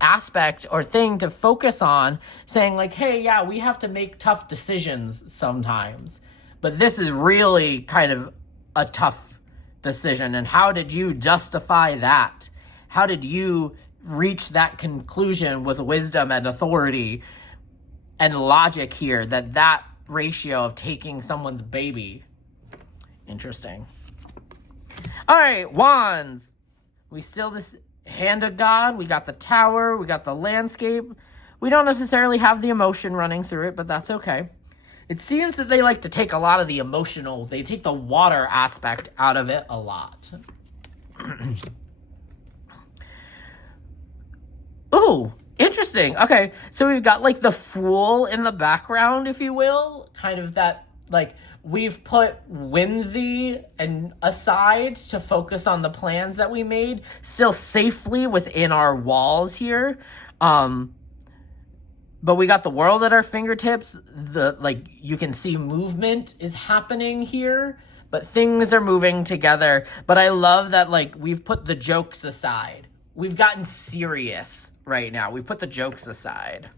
aspect or thing to focus on, saying like, hey, yeah, we have to make tough decisions sometimes. But this is really kind of a tough decision. And how did you justify that? How did you reach that conclusion with wisdom and authority and logic here, that ratio of taking someone's baby? Interesting. All right, wands. We still this hand of God. We got the tower. We got the landscape. We don't necessarily have the emotion running through it, but that's okay. It seems that they like to take a lot of the emotional, they take the water aspect out of it a lot. Ooh, interesting. Okay, so we've got like the Fool in the background, if you will. Kind of that, like, we've put whimsy and aside to focus on the plans that we made, still safely within our walls here. but we got the world at our fingertips. You can see movement is happening here, but things are moving together. But I love that, like, we've put the jokes aside. We've gotten serious right now. We put the jokes aside.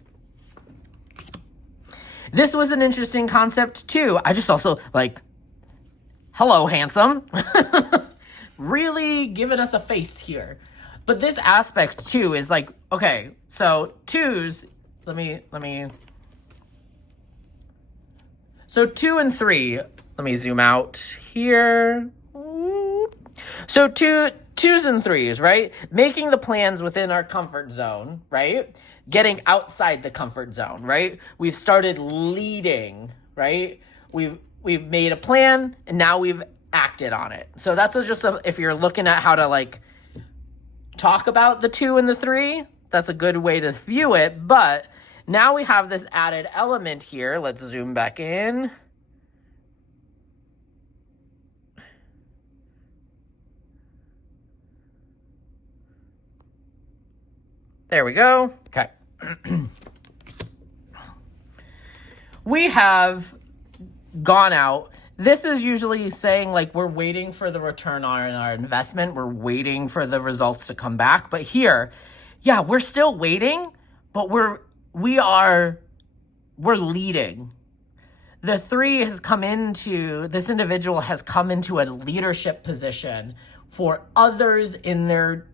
This was an interesting concept too. I just also, like, hello, handsome. Really giving us a face here. But this aspect too is like, okay, so twos, so 2 and 3, let me zoom out here. So twos and threes, right? Making the plans within our comfort zone, right? Getting outside the comfort zone, right? We've started leading, right? We've made a plan and now we've acted on it. So that's if you're looking at how to, like, talk about the 2 and the 3, that's a good way to view it. But now we have this added element here. Let's zoom back in. There we go. Okay. We have gone out. This is usually saying, like, we're waiting for the return on our investment. We're waiting for the results to come back. But here, yeah, we're still waiting, but we're leading. The 3 this individual has come into a leadership position for others in their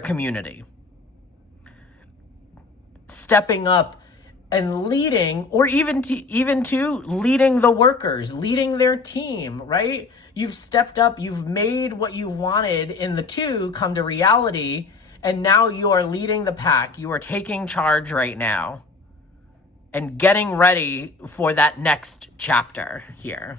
community. Stepping up and leading, or even to leading the workers, leading their team, right? You've stepped up, you've made what you wanted in the 2 come to reality, and now you are leading the pack. You are taking charge right now and getting ready for that next chapter here.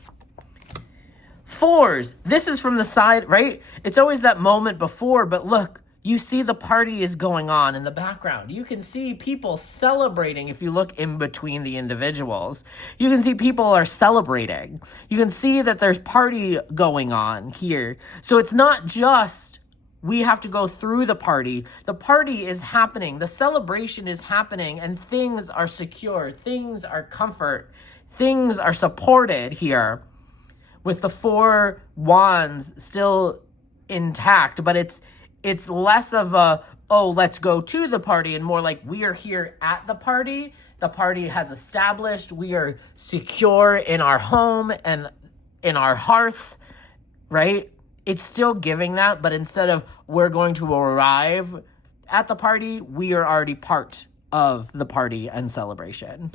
4s, this is from the side, right? It's always that moment before, but look, you see the party is going on in the background. You can see people celebrating. If you look in between the individuals, you can see people are celebrating. You can see that there's party going on here. So it's not just we have to go through the party. The party is happening. The celebration is happening, and things are secure. Things are comfort. Things are supported here with the 4 wands still intact, but it's less of a, oh, let's go to the party, and more like we are here at the party. The party has established. We are secure in our home and in our hearth, right? It's still giving that, but instead of we're going to arrive at the party, we are already part of the party and celebration.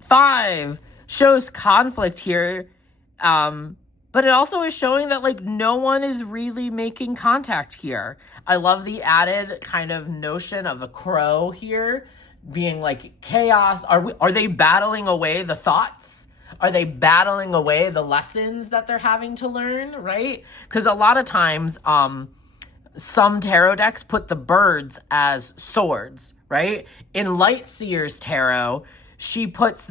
5 shows conflict here, but it also is showing that, like, no one is really making contact here. I love the added kind of notion of a crow here being like chaos. Are they battling away the thoughts? Are they battling away the lessons that they're having to learn, right? Because a lot of times, some tarot decks put the birds as swords, right? In Lightseer's tarot, she puts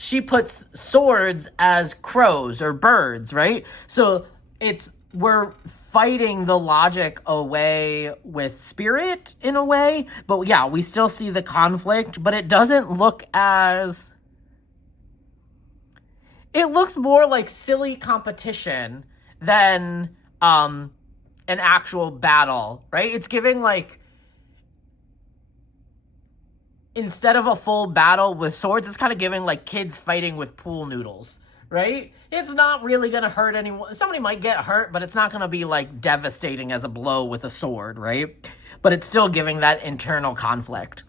she puts swords as crows or birds, right? So we're fighting the logic away with spirit in a way, but yeah, we still see the conflict, but it doesn't look as... It looks more like silly competition than an actual battle, right? It's giving, like, instead of a full battle with swords, it's kind of giving, like, kids fighting with pool noodles, right? It's not really going to hurt anyone. Somebody might get hurt, but it's not going to be, like, devastating as a blow with a sword, right? But it's still giving that internal conflict.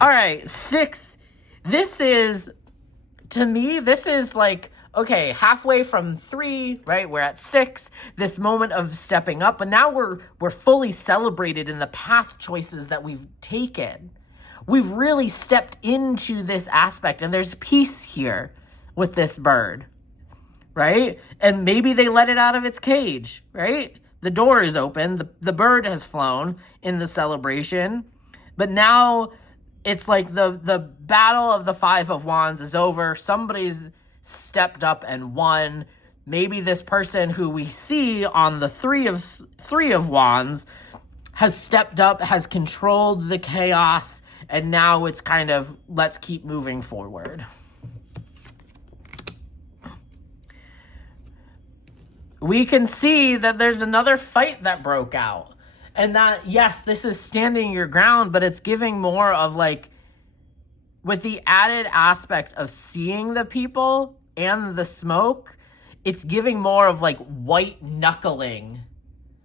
All right, 6. This is, to me, this is like, okay, halfway from 3, right? We're at 6, this moment of stepping up, but now we're fully celebrated in the path choices that we've taken. We've really stepped into this aspect, and there's peace here with this bird, right? And maybe they let it out of its cage, right? The door is open. The bird has flown in the celebration, but now it's like the battle of the 5 of Wands is over. Somebody's stepped up and won. maybe this person who we see on the three of wands has stepped up, has controlled the chaos, and now it's kind of, let's keep moving forward. We can see that there's another fight that broke out. And that, yes, this is standing your ground, but it's giving more of like, with the added aspect of seeing the people and the smoke, it's giving more of like white knuckling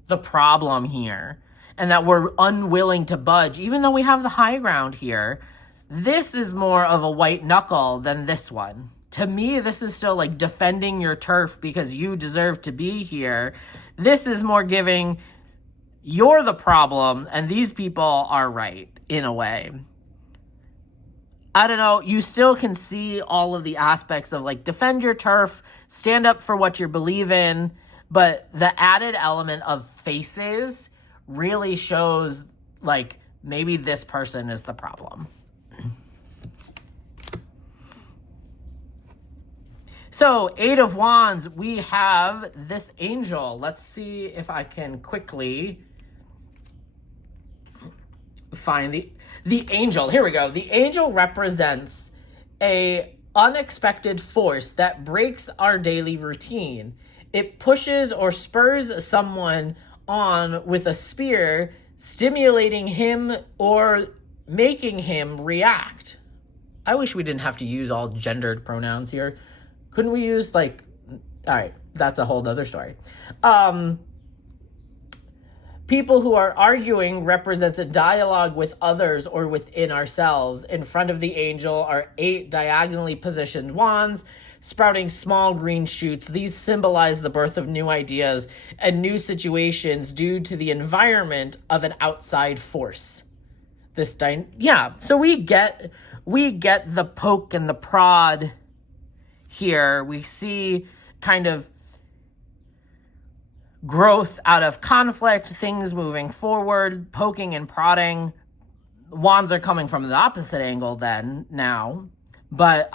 the problem here. And that we're unwilling to budge, even though we have the high ground here. This is more of a white knuckle than this one. To me, this is still like defending your turf because you deserve to be here. This is more giving, you're the problem and these people are right, in a way. I don't know, you still can see all of the aspects of like defend your turf, stand up for what you believe in, but the added element of faces really shows like maybe this person is the problem. So, 8 of Wands, we have this angel. Let's see if I can quickly find the angel. Here we go. The angel represents a unexpected force that breaks our daily routine. It pushes or spurs someone on with a spear, stimulating him or making him react. I wish we didn't have to use all gendered pronouns here. Couldn't we use like, all right, that's a whole other story. People who are arguing represents a dialogue with others or within ourselves. In front of the angel are 8 diagonally positioned wands, sprouting small green shoots. These symbolize the birth of new ideas and new situations due to the environment of an outside force. So we get the poke and the prod here. We see kind of growth out of conflict, things moving forward, poking and prodding. Wands are coming from the opposite angle then now, but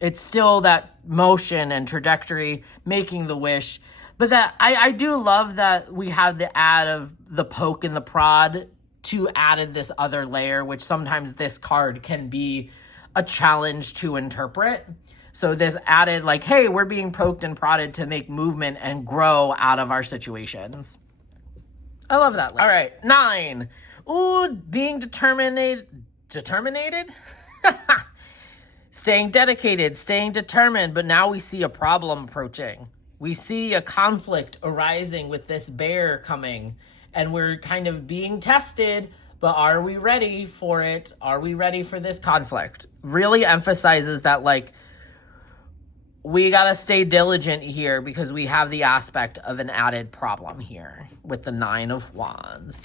it's still that motion and trajectory, making the wish. But that I do love that we have the add of the poke and the prod to added this other layer, which sometimes this card can be a challenge to interpret. So this added like, hey, we're being poked and prodded to make movement and grow out of our situations. I love that. All right, 9. Ooh, being determined? Staying dedicated, staying determined, but now we see a problem approaching. We see a conflict arising with this bear coming, and we're kind of being tested, but are we ready for it? Are we ready for this conflict? Really emphasizes that, like, we got to stay diligent here because we have the aspect of an added problem here with the 9 of Wands.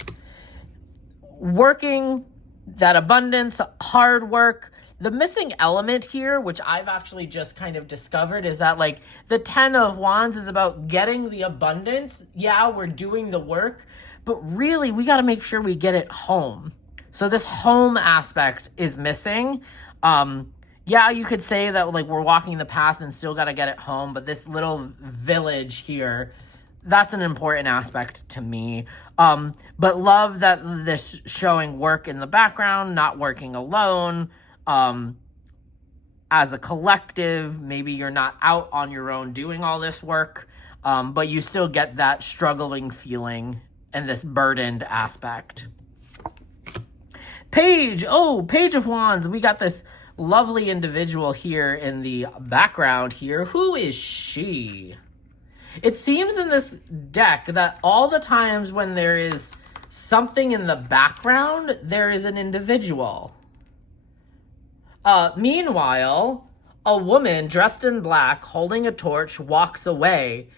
Working, that abundance, hard work. The missing element here, which I've actually just kind of discovered, is that, like, the 10 of Wands is about getting the abundance. Yeah, we're doing the work, but really we got to make sure we get it home. So this home aspect is missing. Yeah, you could say that, like, we're walking the path and still got to get it home, but this little village here, that's an important aspect to me. But love that this showing work in the background, not working alone. As a collective, maybe you're not out on your own doing all this work, but you still get that struggling feeling and this burdened aspect. Page of Wands. We got this lovely individual here in the background here. Who is she? It seems in this deck that all the times when there is something in the background, there is an individual. Meanwhile, a woman dressed in black holding a torch walks away.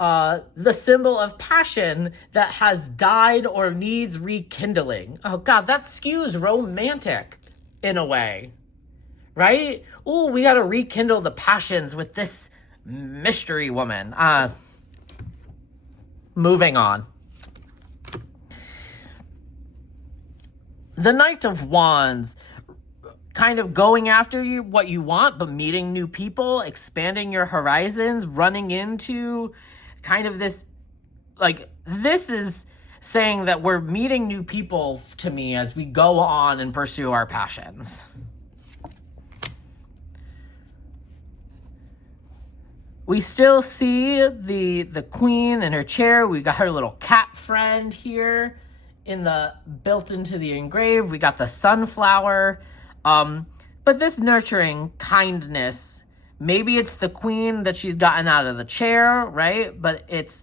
The symbol of passion that has died or needs rekindling. Oh God, that skews romantic in a way, right? Ooh, we gotta rekindle the passions with this mystery woman. Moving on. The Knight of Wands kind of going after what you want, but meeting new people, expanding your horizons, running into kind of this, like, this is saying that we're meeting new people to me as we go on and pursue our passions. We still see the queen in her chair. We got her little cat friend here built into the engraved. We got the sunflower. But this nurturing kindness, maybe it's the queen that she's gotten out of the chair, right? But it's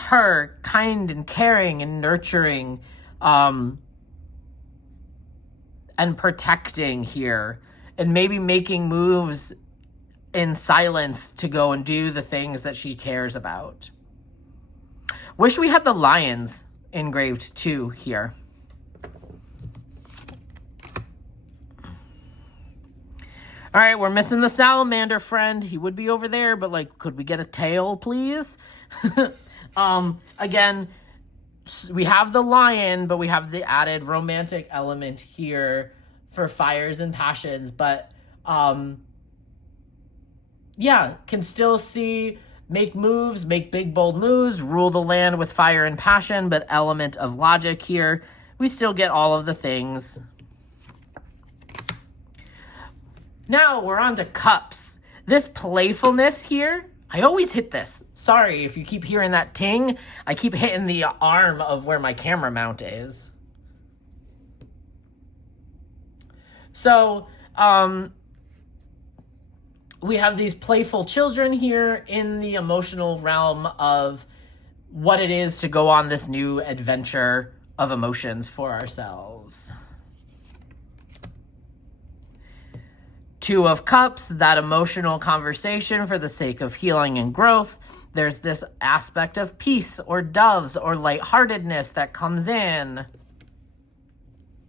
her kind and caring and nurturing, and protecting here, and maybe making moves in silence to go and do the things that she cares about. Wish we had the lions engraved too here. All right, we're missing the salamander friend. He would be over there, but like, could we get a tail, please? Again, we have the lion, but we have the added romantic element here for fires and passions. But yeah, can still see, make moves, make big, bold moves, rule the land with fire and passion, but element of logic here. We still get all of the things. Now we're on to cups. This playfulness here, I always hit this. Sorry if you keep hearing that ting. I keep hitting the arm of where my camera mount is. So, we have these playful children here in the emotional realm of what it is to go on this new adventure of emotions for ourselves. Two of Cups, that emotional conversation for the sake of healing and growth. There's this aspect of peace or doves or lightheartedness that comes in.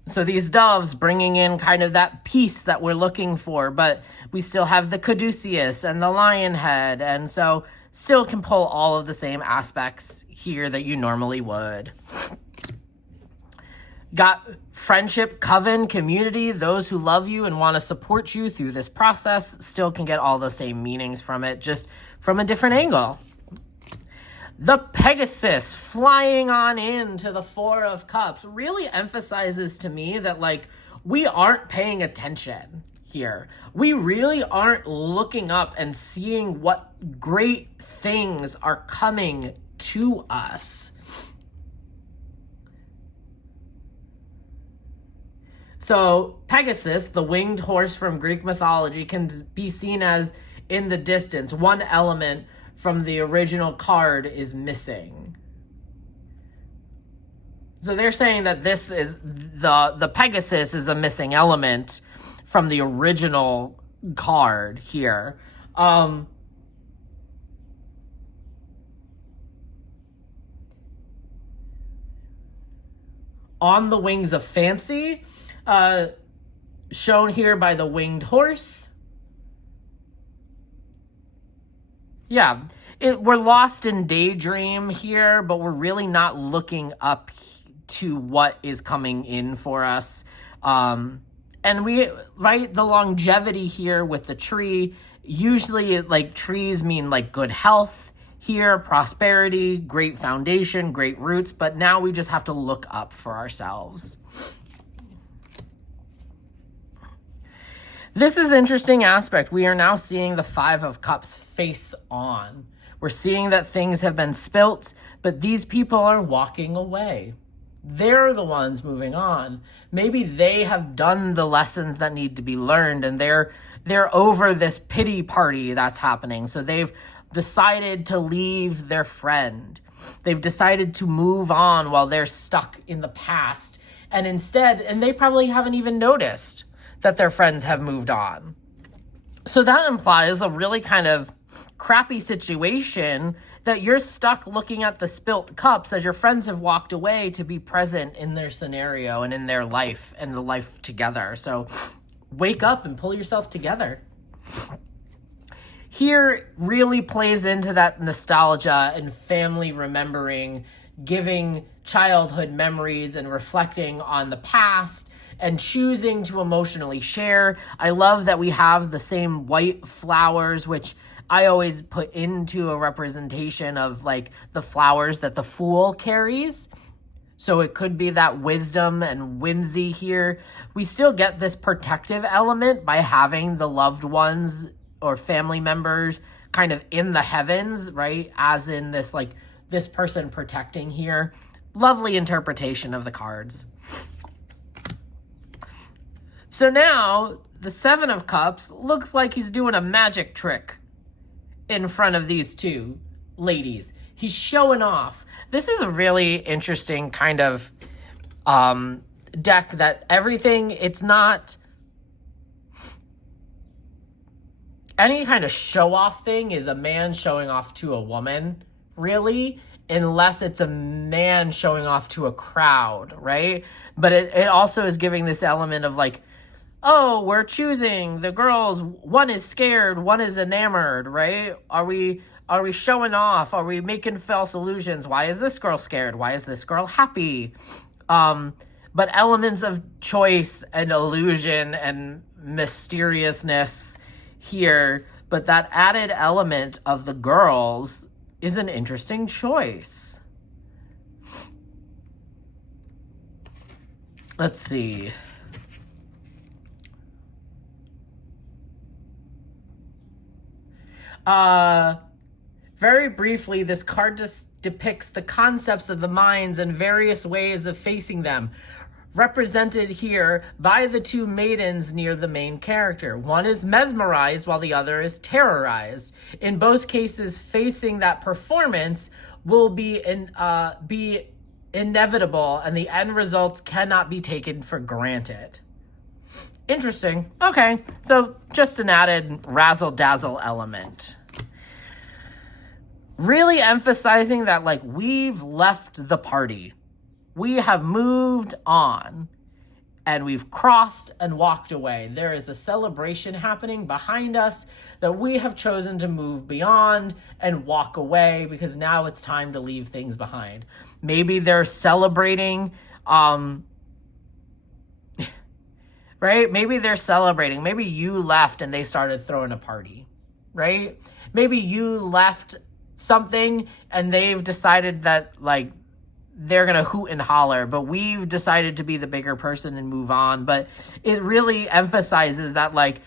So these doves bringing in kind of that peace that we're looking for, but we still have the caduceus and the lion head, and so still can pull all of the same aspects here that you normally would. Got friendship, coven, community, those who love you and want to support you through this process still can get all the same meanings from it, just from a different angle. The Pegasus flying on into the Four of Cups really emphasizes to me that, like, we aren't paying attention here. We really aren't looking up and seeing what great things are coming to us. So Pegasus, the winged horse from Greek mythology, can be seen as in the distance. One element from the original card is missing. So they're saying that this is the Pegasus is a missing element from the original card here. On the Wings of Fancy, shown here by the winged horse. Yeah, we're lost in daydream here, but we're really not looking up to what is coming in for us. And the longevity here with the tree, usually like trees mean like good health here, prosperity, great foundation, great roots, but now we just have to look up for ourselves. This is an interesting aspect. We are now seeing the Five of Cups face on. We're seeing that things have been spilt, but these people are walking away. They're the ones moving on. Maybe they have done the lessons that need to be learned, and they're over this pity party that's happening. So they've decided to leave their friend. They've decided to move on while they're stuck in the past. And they probably haven't even noticed that their friends have moved on. So that implies a really kind of crappy situation that you're stuck looking at the spilt cups as your friends have walked away to be present in their scenario and in their life and the life together. So wake up and pull yourself together. Here really plays into that nostalgia and family remembering, giving childhood memories and reflecting on the past and choosing to emotionally share. I love that we have the same white flowers, which I always put into a representation of like the flowers that the Fool carries. So it could be that wisdom and whimsy here. We still get this protective element by having the loved ones or family members kind of in the heavens, right? As in this, like, this person protecting here. Lovely interpretation of the cards. So now the Seven of Cups looks like he's doing a magic trick in front of these two ladies. He's showing off. This is a really interesting kind of deck that everything, it's not any kind of show-off thing is a man showing off to a woman, really, unless it's a man showing off to a crowd, right? But it also is giving this element of like, oh, we're choosing the girls. One is scared, one is enamored, right? Are we showing off? Are we making false illusions? Why is this girl scared? Why is this girl happy? But elements of choice and illusion and mysteriousness here. But that added element of the girls is an interesting choice. Let's see. Very briefly, this card just depicts the concepts of the minds and various ways of facing them, represented here by the two maidens near the main character. One is mesmerized while the other is terrorized. In both cases, facing that performance will be inevitable, and the end results cannot be taken for granted. Interesting. Okay, so just an added razzle-dazzle element. Really emphasizing that, like, we've left the party. We have moved on, and we've crossed and walked away. There is a celebration happening behind us that we have chosen to move beyond and walk away because now it's time to leave things behind. Maybe they're celebrating, right? Maybe they're celebrating. Maybe you left and they started throwing a party, right? Maybe you left something and they've decided that, like, they're going to hoot and holler, but we've decided to be the bigger person and move on. But it really emphasizes that, like,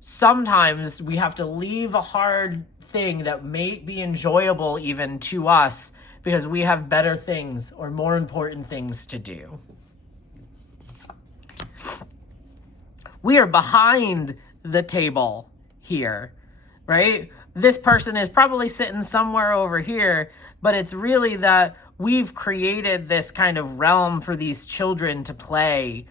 sometimes we have to leave a hard thing that may be enjoyable even to us because we have better things or more important things to do. We are behind the table here, right? This person is probably sitting somewhere over here, but it's really that we've created this kind of realm for these children to play.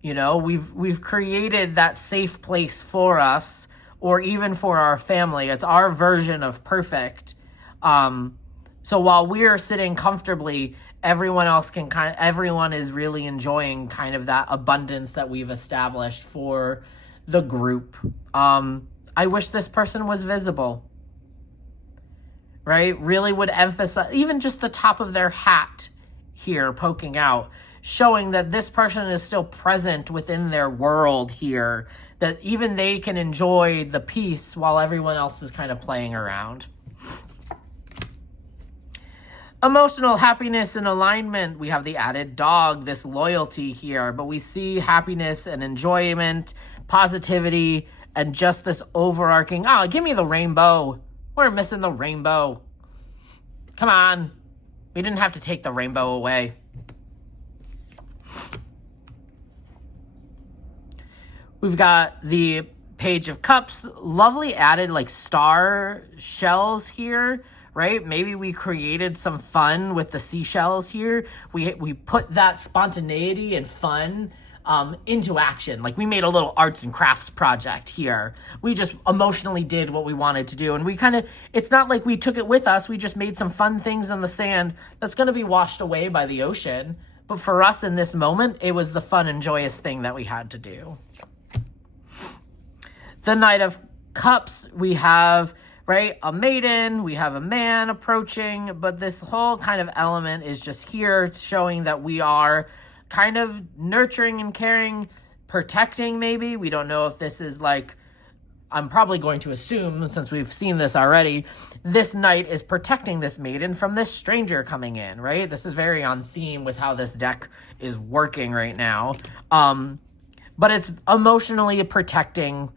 You know, we've created that safe place for us, or even for our family. It's our version of perfect. So while we're sitting comfortably, everyone is really enjoying kind of that abundance that we've established for the group. I wish this person was visible, right? Really would emphasize, even just the top of their hat here poking out, showing that this person is still present within their world here, that even they can enjoy the peace while everyone else is kind of playing around. Emotional happiness and alignment. We have the added dog, this loyalty here, but we see happiness and enjoyment, positivity, and just this overarching, give me the rainbow. We're missing the rainbow. Come on. We didn't have to take the rainbow away. We've got the Page of Cups. Lovely added, like, star shells here, right? Maybe we created some fun with the seashells here. We put that spontaneity and fun into action. Like, we made a little arts and crafts project here. We just emotionally did what we wanted to do. And we kind of, it's not like we took it with us. We just made some fun things in the sand that's going to be washed away by the ocean. But for us in this moment, it was the fun and joyous thing that we had to do. The Knight of Cups, we have right? A maiden, we have a man approaching, but this whole kind of element is just here showing that we are kind of nurturing and caring, protecting maybe. We don't know if this is like, I'm probably going to assume, since we've seen this already, this knight is protecting this maiden from this stranger coming in, right? This is very on theme with how this deck is working right now. But it's emotionally protecting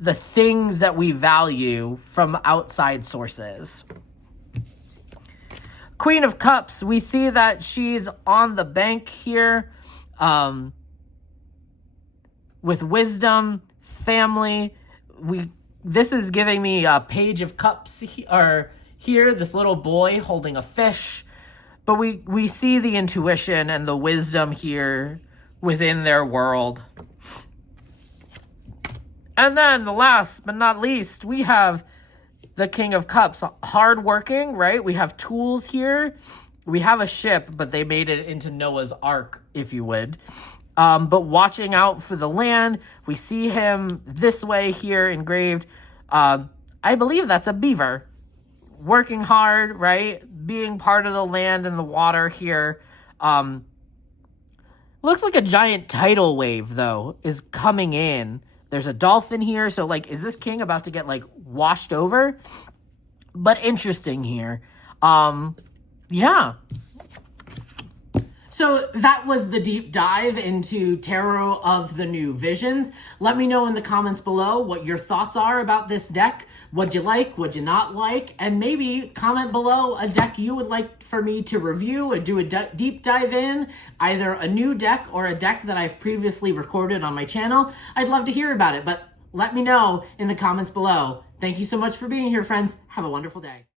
the things that we value from outside sources. Queen of Cups, we see that she's on the bank here with wisdom, family. This is giving me a Page of Cups here, this little boy holding a fish. But we see the intuition and the wisdom here within their world. And then the last but not least, we have the King of Cups, hardworking, right? We have tools here. We have a ship, but they made it into Noah's Ark, if you would. But watching out for the land, we see him this way here engraved. I believe that's a beaver. Working hard, right? Being part of the land and the water here. Looks like a giant tidal wave, though, is coming in. There's a dolphin here, so, like, is this king about to get, like, washed over? But interesting here. Yeah. So that was the deep dive into Tarot of the New Visions. Let me know in the comments below what your thoughts are about this deck. What'd you like? What'd you not like? And maybe comment below a deck you would like for me to review or do a deep dive in. Either a new deck or a deck that I've previously recorded on my channel. I'd love to hear about it, but let me know in the comments below. Thank you so much for being here, friends. Have a wonderful day.